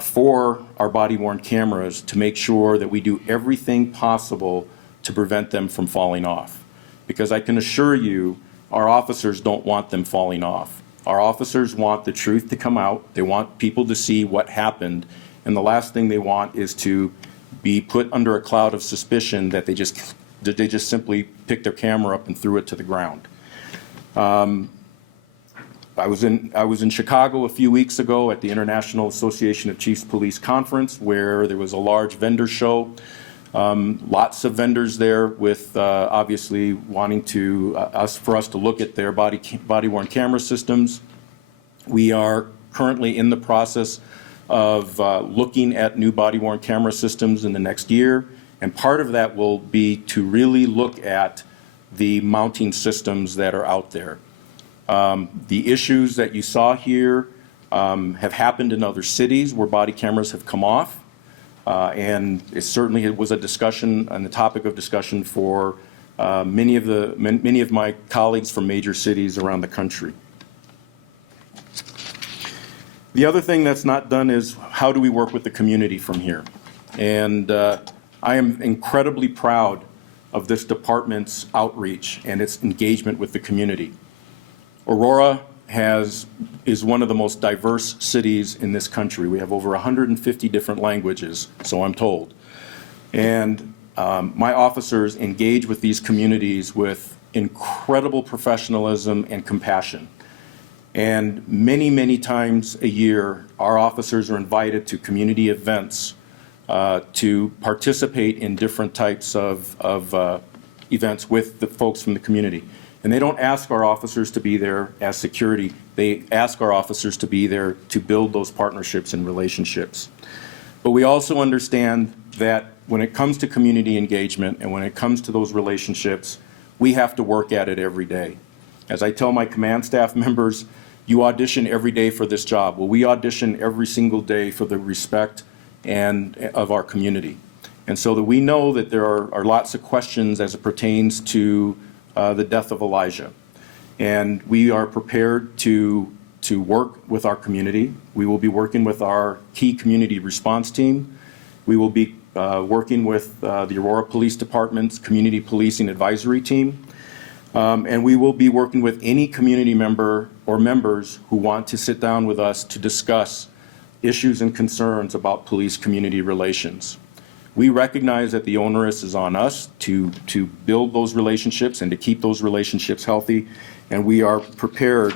for our body-worn cameras to make sure that we do everything possible to prevent them from falling off. Because I can assure you, our officers don't want them falling off. Our officers want the truth to come out. They want people to see what happened. And the last thing they want is to be put under a cloud of suspicion that they just simply picked their camera up and threw it to the ground. I was in Chicago a few weeks ago at the International Association of Chiefs Police Conference, where there was a large vendor show. Lots of vendors there with obviously wanting for us to look at their body-worn camera systems. We are currently in the process of looking at new body-worn camera systems in the next year, and part of that will be to really look at the mounting systems that are out there. The issues that you saw here have happened in other cities where body cameras have come off. And it was a discussion and the topic of discussion for many of my colleagues from major cities around the country. The other thing that's not done is how do we work with the community from here? And I am incredibly proud of this department's outreach and its engagement with the community. Aurora is one of the most diverse cities in this country. We have over 150 different languages, so I'm told. And my officers engage with these communities with incredible professionalism and compassion. And many, many times a year, our officers are invited to community events to participate in different types of events with the folks from the community. And they don't ask our officers to be there as security. They ask our officers to be there to build those partnerships and relationships. But we also understand that when it comes to community engagement and when it comes to those relationships, we have to work at it every day. As I tell my command staff members, you audition every day for this job. Well, we audition every single day for the respect and of our community. And so that we know that there are lots of questions as it pertains to the death of Elijah. And we are prepared to work with our community. We will be working with our key community response team. We will be working with the Aurora Police Department's Community Policing Advisory Team. And we will be working with any community member or members who want to sit down with us to discuss issues and concerns about police-community relations. We recognize that the onus is on us to build those relationships and to keep those relationships healthy, and we are prepared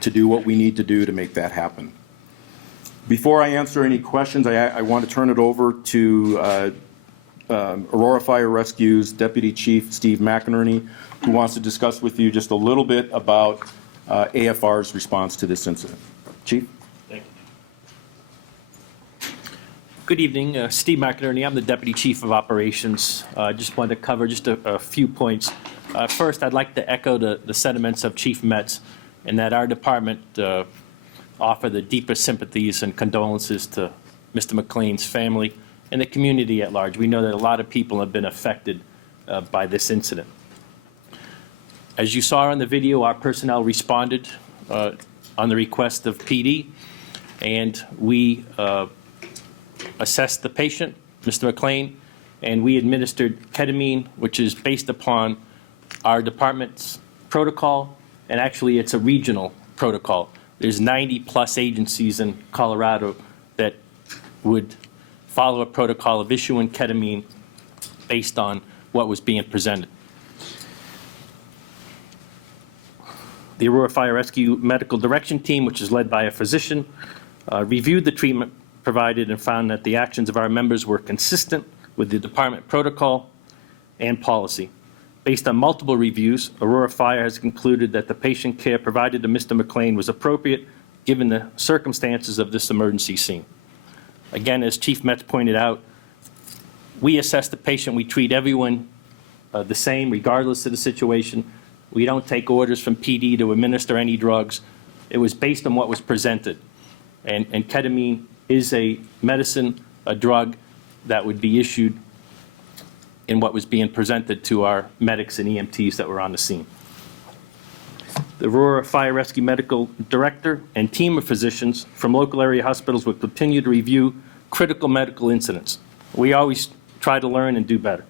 to do what we need to do to make that happen. Before I answer any questions, I want to turn it over to Aurora Fire Rescue's Deputy Chief Steve McInerny, who wants to discuss with you just a little bit about AFR's response to this incident. Chief? Thank you. Good evening, Steve McInerny. I'm the Deputy Chief of Operations. I just wanted to cover just a few points. First, I'd like to echo the sentiments of Chief Metz, and that our department offer the deepest sympathies and condolences to Mr. McClain's family and the community at large. We know that a lot of people have been affected by this incident. As you saw in the video, our personnel responded on the request of PD, and we assessed the patient, Mr. McClain, and we administered ketamine, which is based upon our department's protocol, and actually it's a regional protocol. There's 90+ agencies in Colorado that would follow a protocol of issuing ketamine based on what was being presented. The Aurora Fire Rescue Medical Direction Team, which is led by a physician, reviewed the treatment provided and found that the actions of our members were consistent with the department protocol and policy. Based on multiple reviews, Aurora Fire has concluded that the patient care provided to Mr. McClain was appropriate given the circumstances of this emergency scene. Again, as Chief Metz pointed out, we assess the patient. We treat everyone the same regardless of the situation. We don't take orders from PD to administer any drugs. It was based on what was presented. And ketamine is a medicine, a drug that would be issued in what was being presented to our medics and EMTs that were on the scene. The Aurora Fire Rescue Medical Director and team of physicians from local area hospitals will continue to review critical medical incidents. We always try to learn and do better.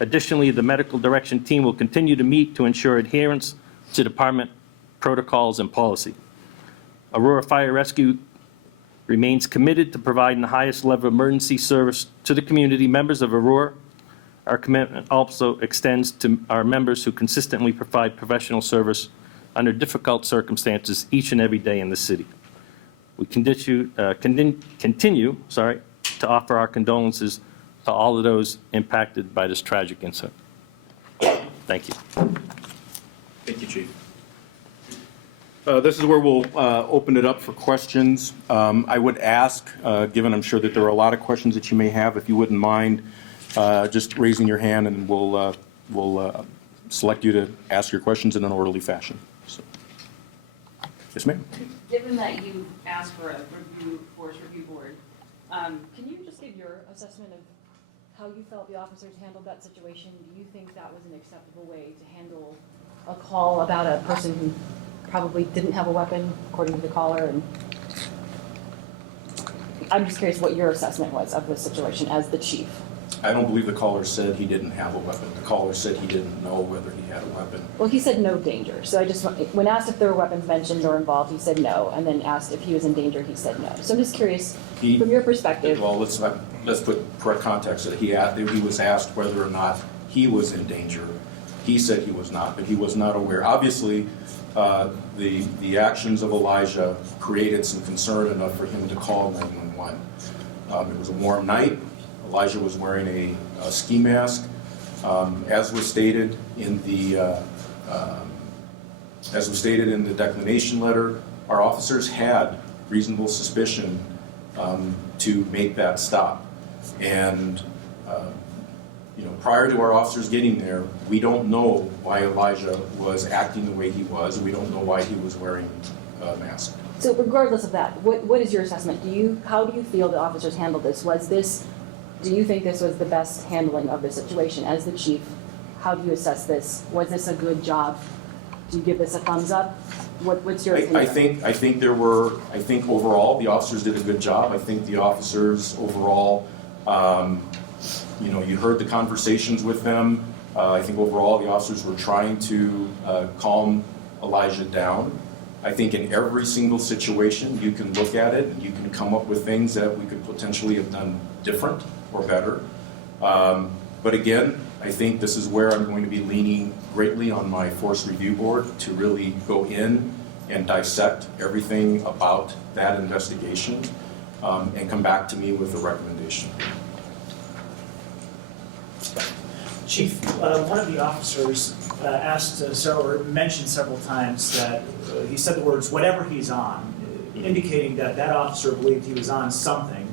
Additionally, the medical direction team will continue to meet to ensure adherence to department protocols and policy. Aurora Fire Rescue remains committed to providing the highest level of emergency service to the community members of Aurora. Our commitment also extends to our members who consistently provide professional service under difficult circumstances each and every day in the city. We continue to offer our condolences to all of those impacted by this tragic incident. Thank you. Thank you, Chief. This is where we'll open it up for questions. I would ask, given I'm sure that there are a lot of questions that you may have, if you wouldn't mind just raising your hand, and we'll select you to ask your questions in an orderly fashion. So. Yes, ma'am. Given that you asked for a force review board, can you just give your assessment of how you felt the officers handled that situation? Do you think that was an acceptable way to handle a call about a person who probably didn't have a weapon, according to the caller? And I'm just curious what your assessment was of the situation as the chief. I don't believe the caller said he didn't have a weapon. The caller said he didn't know whether he had a weapon. Well, he said no danger. So I just, when asked if there were weapons mentioned or involved, he said no. And then asked if he was in danger, he said no. So I'm just curious, from your perspective. Well, let's put correct context that he was asked whether or not he was in danger. He said he was not, but he was not aware. Obviously, the actions of Elijah created some concern enough for him to call 911. It was a warm night. Elijah was wearing a ski mask. As was stated in the declination letter, our officers had reasonable suspicion to make that stop. And prior to our officers getting there, we don't know why Elijah was acting the way he was. We don't know why he was wearing a mask. So regardless of that, what is your assessment? How do you feel the officers handled this? Do you think this was the best handling of the situation? As the chief, how do you assess this? Was this a good job? Do you give this a thumbs up? What's your opinion? I think overall the officers did a good job. I think the officers overall, you heard the conversations with them. I think overall the officers were trying to calm Elijah down. I think in every single situation you can look at it and you can come up with things that we could potentially have done different or better. But again, I think this is where I'm going to be leaning greatly on my Force Review Board to really go in and dissect everything about that investigation and come back to me with a recommendation. Chief, one of the officers mentioned several times that he said the words, whatever he's on, indicating that officer believed he was on something.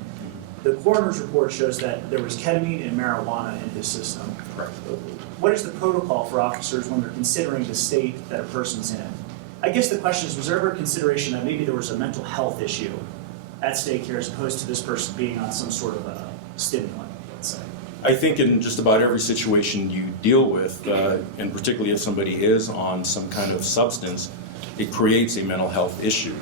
The coroner's report shows that there was ketamine and marijuana in his system. Correct. What is the protocol for officers when they're considering the state that a person's in? I guess the question is, was there ever consideration that maybe there was a mental health issue at stake here as opposed to this person being on some sort of a stimulant, let's say? I think in just about every situation you deal with, and particularly if somebody is on some kind of substance, it creates a mental health issue.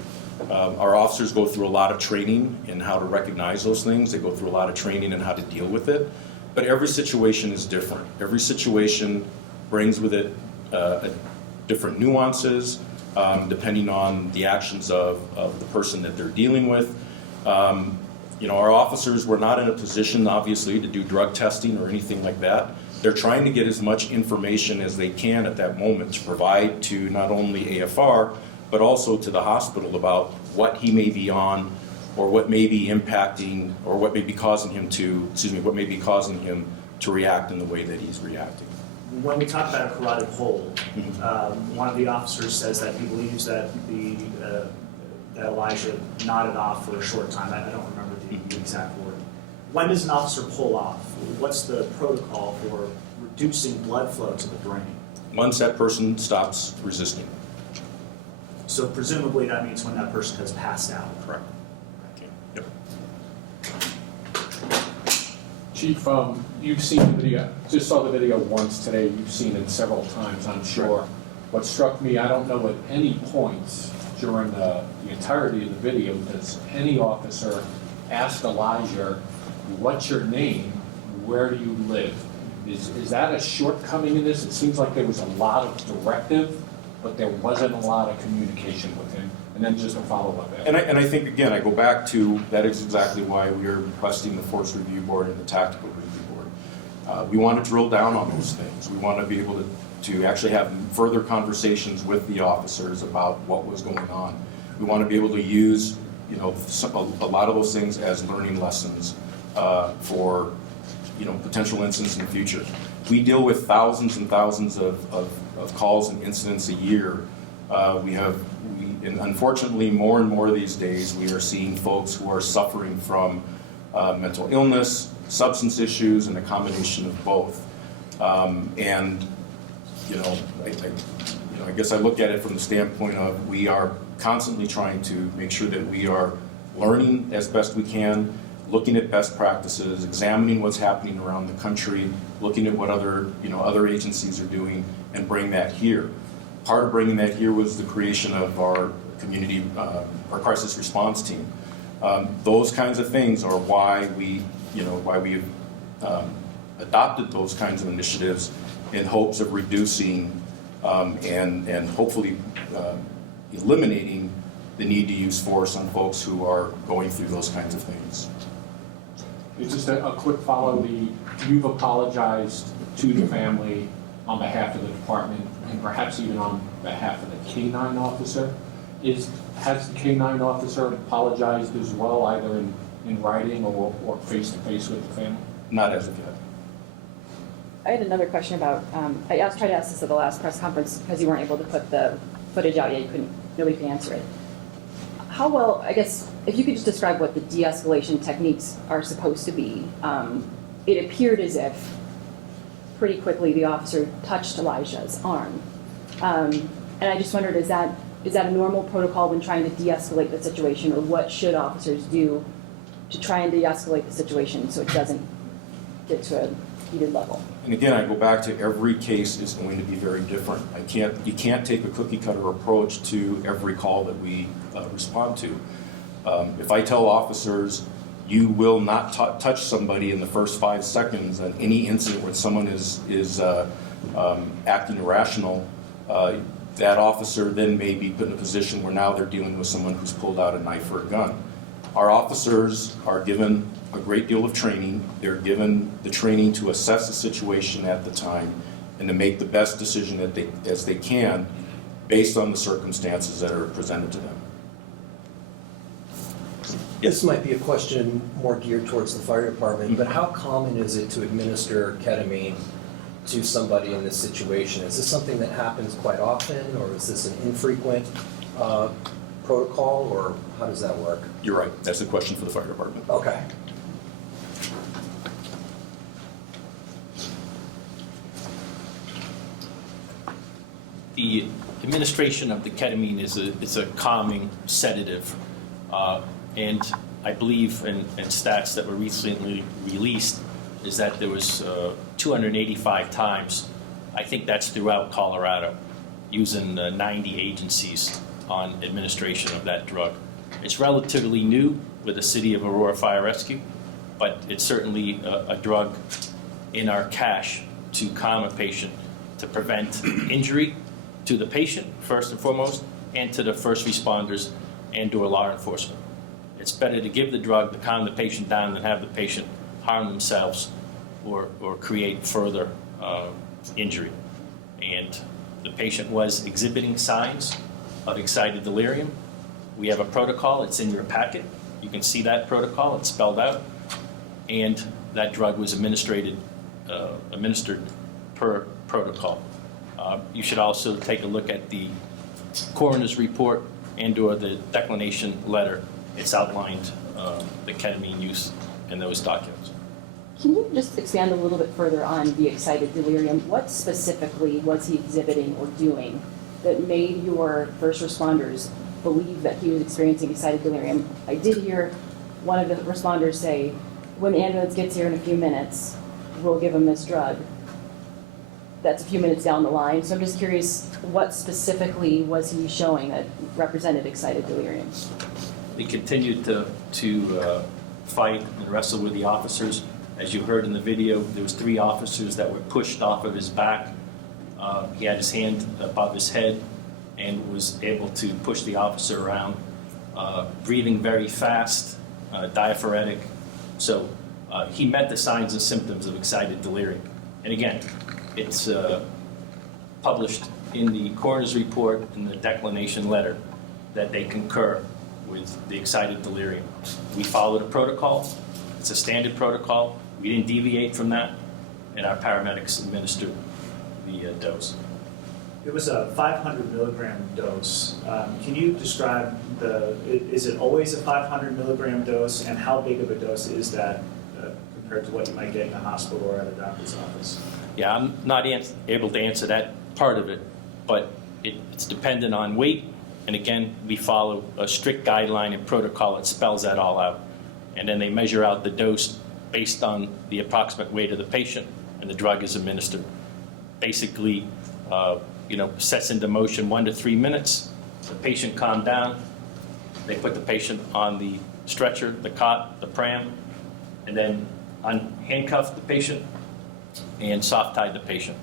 Our officers go through a lot of training in how to recognize those things. They go through a lot of training in how to deal with it. But every situation is different. Every situation brings with it different nuances, depending on the actions of the person that they're dealing with. Our officers were not in a position, obviously, to do drug testing or anything like that. They're trying to get as much information as they can at that moment to provide to not only AFR, but also to the hospital about what he may be on or what may be impacting or what may be causing him to react in the way that he's reacting. When we talk about a carotid hole, one of the officers says that he believes that that Elijah nodded off for a short time. I don't remember the exact word. When does an officer pull off? What's the protocol for reducing blood flow to the brain? Once that person stops resisting. So presumably that means when that person has passed out. Correct. Yep. Chief, you've seen the video, just saw the video once today, you've seen it several times, I'm sure. Right. What struck me, I don't know at any point during the entirety of the video, does any officer ask Elijah, what's your name, where do you live? Is that a shortcoming in this? It seems like there was a lot of directive, but there wasn't a lot of communication with him. And then just a follow-up. And I think, again, I go back to, that is exactly why we are requesting the Force Review Board and the Tactical Review Board. We want to drill down on those things. We want to be able to actually have further conversations with the officers about what was going on. We want to be able to use, a lot of those things as learning lessons for, potential incidents in the future. We deal with thousands and thousands of calls and incidents a year. And unfortunately, more and more these days, we are seeing folks who are suffering from mental illness, substance issues, and a combination of both. I guess I look at it from the standpoint of we are constantly trying to make sure that we are learning as best we can, looking at best practices, examining what's happening around the country, looking at what other agencies are doing, and bring that here. Part of bringing that here was the creation of our community, our crisis response team. Those kinds of things are why we've adopted those kinds of initiatives in hopes of reducing and hopefully eliminating the need to use force on folks who are going through those kinds of things. It's just a quick follow. You've apologized to the family on behalf of the department and perhaps even on behalf of the K-9 officer. Has the K-9 officer apologized as well, either in writing or face-to-face with the family? Not as of yet. I had another question about, I tried to ask this at the last press conference because you weren't able to put the footage out yet, nobody could answer it. how well, I guess, if you could just describe what the de-escalation techniques are supposed to be. It appeared as if pretty quickly the officer touched Elijah's arm. And I just wondered, is that a normal protocol when trying to de-escalate the situation, or what should officers do to try and de-escalate the situation so it doesn't get to a heated level? And again, I go back to every case is going to be very different. You can't take a cookie cutter approach to every call that we respond to. If I tell officers, you will not touch somebody in the first 5 seconds on any incident where someone is acting irrational, that officer then may be put in a position where now they're dealing with someone who's pulled out a knife or a gun. Our officers are given a great deal of training. They're given the training to assess the situation at the time and to make the best decision as they can based on the circumstances that are presented to them. This might be a question more geared towards the fire department, but how common is it to administer ketamine to somebody in this situation? Is this something that happens quite often, or is this an infrequent protocol, or how does that work? You're right. That's a question for the fire department. Okay. The administration of the ketamine is a calming sedative, and I believe in stats that were recently released is that there was 285 times, I think that's throughout Colorado, using 90 agencies on administration of that drug. It's relatively new with the city of Aurora Fire Rescue, but it's certainly a drug in our cache to calm a patient, to prevent injury to the patient, first and foremost, and to the first responders and/or law enforcement. It's better to give the drug to calm the patient down than have the patient harm themselves or create further injury. And the patient was exhibiting signs of excited delirium. We have a protocol. It's in your packet. You can see that protocol. It's spelled out. And that drug was administered per protocol. You should also take a look at the coroner's report and/or the declination letter. It's outlined the ketamine use in those documents. Can you just expand a little bit further on the excited delirium? What specifically was he exhibiting or doing that made your first responders believe that he was experiencing excited delirium? I did hear one of the responders say, when the ambulance gets here in a few minutes, we'll give him this drug. That's a few minutes down the line. So I'm just curious, what specifically was he showing that represented excited delirium? He continued to fight and wrestle with the officers. As you heard in the video, there was 3 officers that were pushed off of his back. He had his hand above his head and was able to push the officer around, breathing very fast, diaphoretic. So he met the signs and symptoms of excited delirium. And again, it's published in the coroner's report and the declination letter that they concur with the excited delirium. We followed a protocol. It's a standard protocol. We didn't deviate from that, and our paramedics administered the dose. It was a 500 milligram dose. Can you describe is it always a 500 milligram dose, and how big of a dose is that compared to what you might get in a hospital or at a doctor's office? Yeah, I'm not able to answer that part of it, but it's dependent on weight, and again, we follow a strict guideline and protocol that spells that all out. And then they measure out the dose based on the approximate weight of the patient, and the drug is administered. Basically, sets into motion 1 to 3 minutes. The patient calmed down. They put the patient on the stretcher, the cot, the pram, and then handcuffed the patient and soft-tied the patient.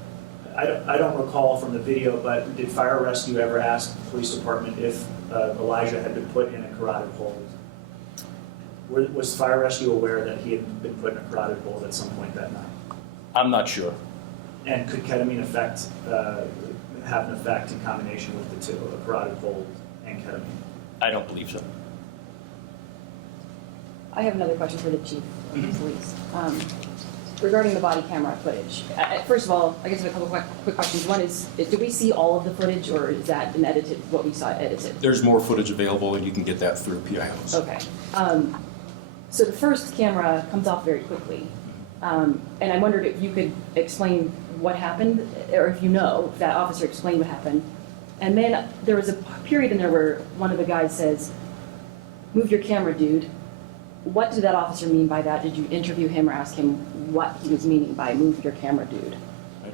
I don't recall from the video, but did fire rescue ever ask the police department if Elijah had been put in a carotid hold? Was fire rescue aware that he had been put in a carotid hold at some point that night? I'm not sure. And could ketamine have an effect in combination with the two, a carotid hold and ketamine? I don't believe so. I have another question for the chief of police. regarding the body camera footage, first of all, I guess I have a couple quick questions. One is, did we see all of the footage, or is that an edited, what we saw edited? There's more footage available, and you can get that through PIOs. Okay. So the first camera comes off very quickly. And I wondered if you could explain what happened, or if you know, if that officer explained what happened. And then there was a period in there where one of the guys says, "Move your camera, dude." What did that officer mean by that? Did you interview him or ask him what he was meaning by "move your camera, dude"? I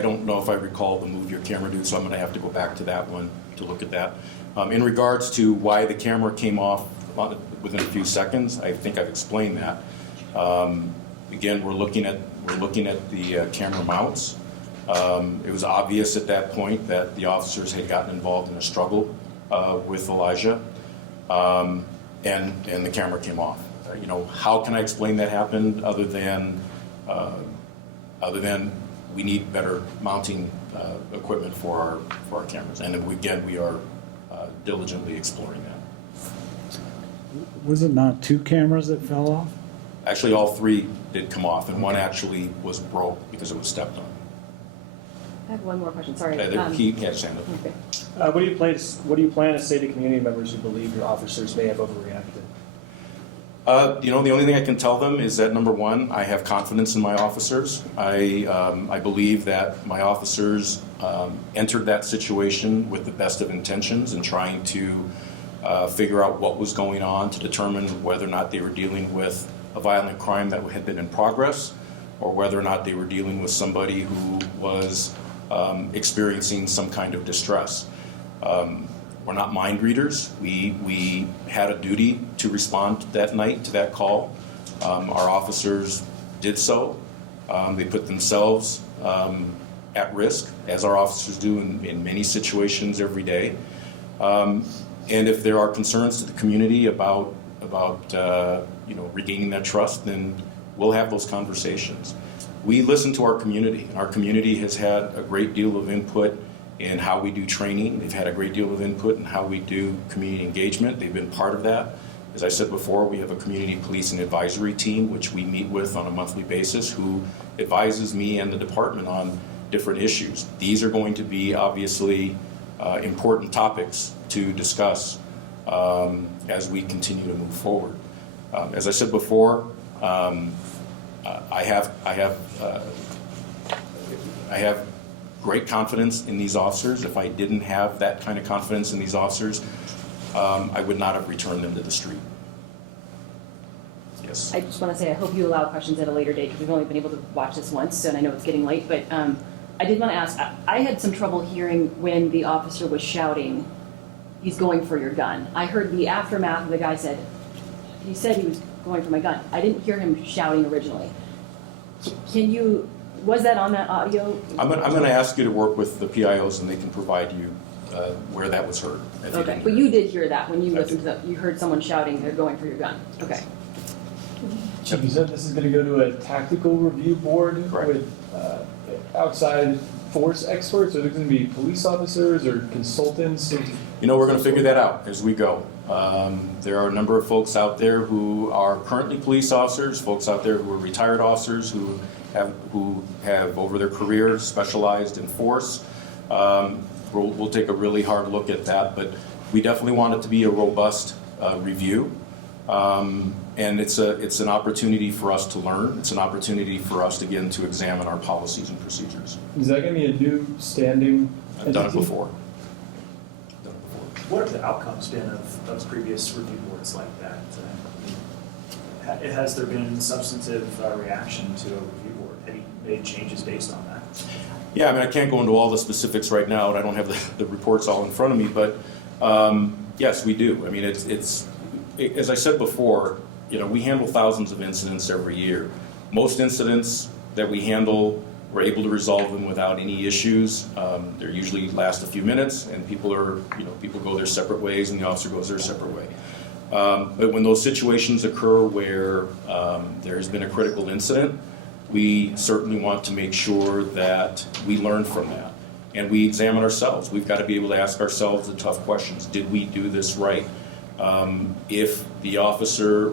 don't know if I recall the "move your camera, dude," so I'm going to have to go back to that one to look at that. In regards to why the camera came off within a few seconds, I think I've explained that. Again, we're looking at the camera mounts. It was obvious at that point that the officers had gotten involved in a struggle with Elijah, and the camera came off. How can I explain that happened other than we need better mounting equipment for our cameras, and again, we are diligently exploring that. Was it not 2 cameras that fell off? Actually, all 3 did come off, and one actually was broke because it was stepped on. I have one more question, sorry. He can't stand it. Okay. What do you plan to say to community members who believe your officers may have overreacted? The only thing I can tell them is that, number one, I have confidence in my officers. I believe that my officers entered that situation with the best of intentions in trying to figure out what was going on to determine whether or not they were dealing with a violent crime that had been in progress, or whether or not they were dealing with somebody who was experiencing some kind of distress. We're not mind readers. We had a duty to respond that night to that call. Our officers did so. They put themselves at risk, as our officers do in many situations every day. And if there are concerns to the community about regaining that trust, then we'll have those conversations. We listen to our community, and our community has had a great deal of input in how we do training. They've had a great deal of input in how we do community engagement. They've been part of that. As I said before, we have a community policing advisory team, which we meet with on a monthly basis, who advises me and the department on different issues. These are going to be obviously important topics to discuss as we continue to move forward. As I said before, I have great confidence in these officers. If I didn't have that kind of confidence in these officers, I would not have returned them to the street. Yes. I just want to say I hope you allow questions at a later date, because we've only been able to watch this once, and I know it's getting late, but I did want to ask, I had some trouble hearing when the officer was shouting, "He's going for your gun." I heard the aftermath of the guy said, he said he was going for my gun. I didn't hear him shouting originally. Was that on that audio? I'm going to ask you to work with the PIOs, and they can provide you where that was heard. Okay, but you did hear that when you listened to that. You heard someone shouting, "They're going for your gun." Okay. Chief, you said this is going to go to a tactical review board with outside force experts. Are there going to be police officers or consultants? We're going to figure that out as we go. There are a number of folks out there who are currently police officers, folks out there who are retired officers who have over their careers specialized in force. We'll take a really hard look at that, but we definitely want it to be a robust review. And it's an opportunity for us to learn. It's an opportunity for us, again, to examine our policies and procedures. Is that going to be a new standing entity? I've done it before. What have the outcomes been of those previous review boards like that? Has there been substantive reaction to a review board? Have you made changes based on that? Yeah, I can't go into all the specifics right now, and I don't have the reports all in front of me, but yes, we do. It's as I said before, we handle thousands of incidents every year. Most incidents that we handle, we're able to resolve them without any issues. They usually last a few minutes, and people go their separate ways, and the officer goes their separate way. But when those situations occur where there has been a critical incident, we certainly want to make sure that we learn from that, and we examine ourselves. We've got to be able to ask ourselves the tough questions. Did we do this right? If the officer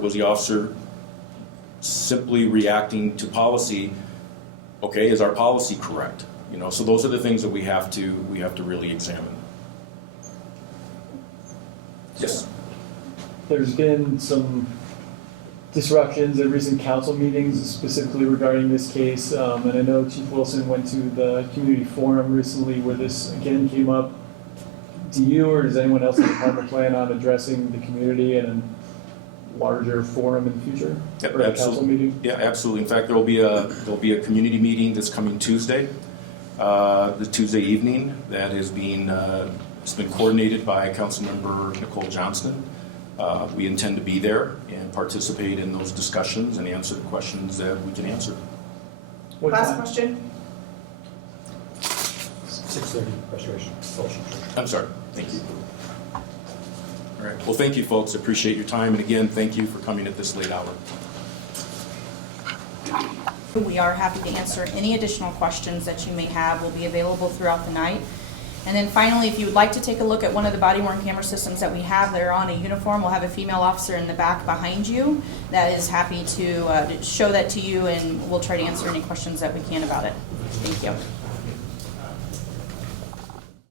simply reacting to policy. Okay, is our policy correct? You know, so those are the things that we have to really examine. Yes. There's been some disruptions at recent council meetings, specifically regarding this case. And I know Chief Wilson went to the community forum recently where this again came up. Do you or does anyone else in the department plan on addressing the community in a larger forum in the future? Yep, or a council meeting? Yeah, absolutely. In fact, there'll be a community meeting that's coming Tuesday, the Tuesday evening. That is being it's been coordinated by Councilmember Nicole Johnston. We intend to be there and participate in those discussions and answer the questions that we can answer. Last question. 6:30 restoration. I'm sorry. Thank you. All right. Well, thank you, folks. Appreciate your time. And again, thank you for coming at this late hour. We are happy to answer any additional questions that you may have. We'll be available throughout the night. And then finally, if you would like to take a look at one of the body-worn camera systems that we have that are on a uniform, we'll have a female officer in the back behind you that is happy to show that to you, and we'll try to answer any questions that we can about it. Thank you.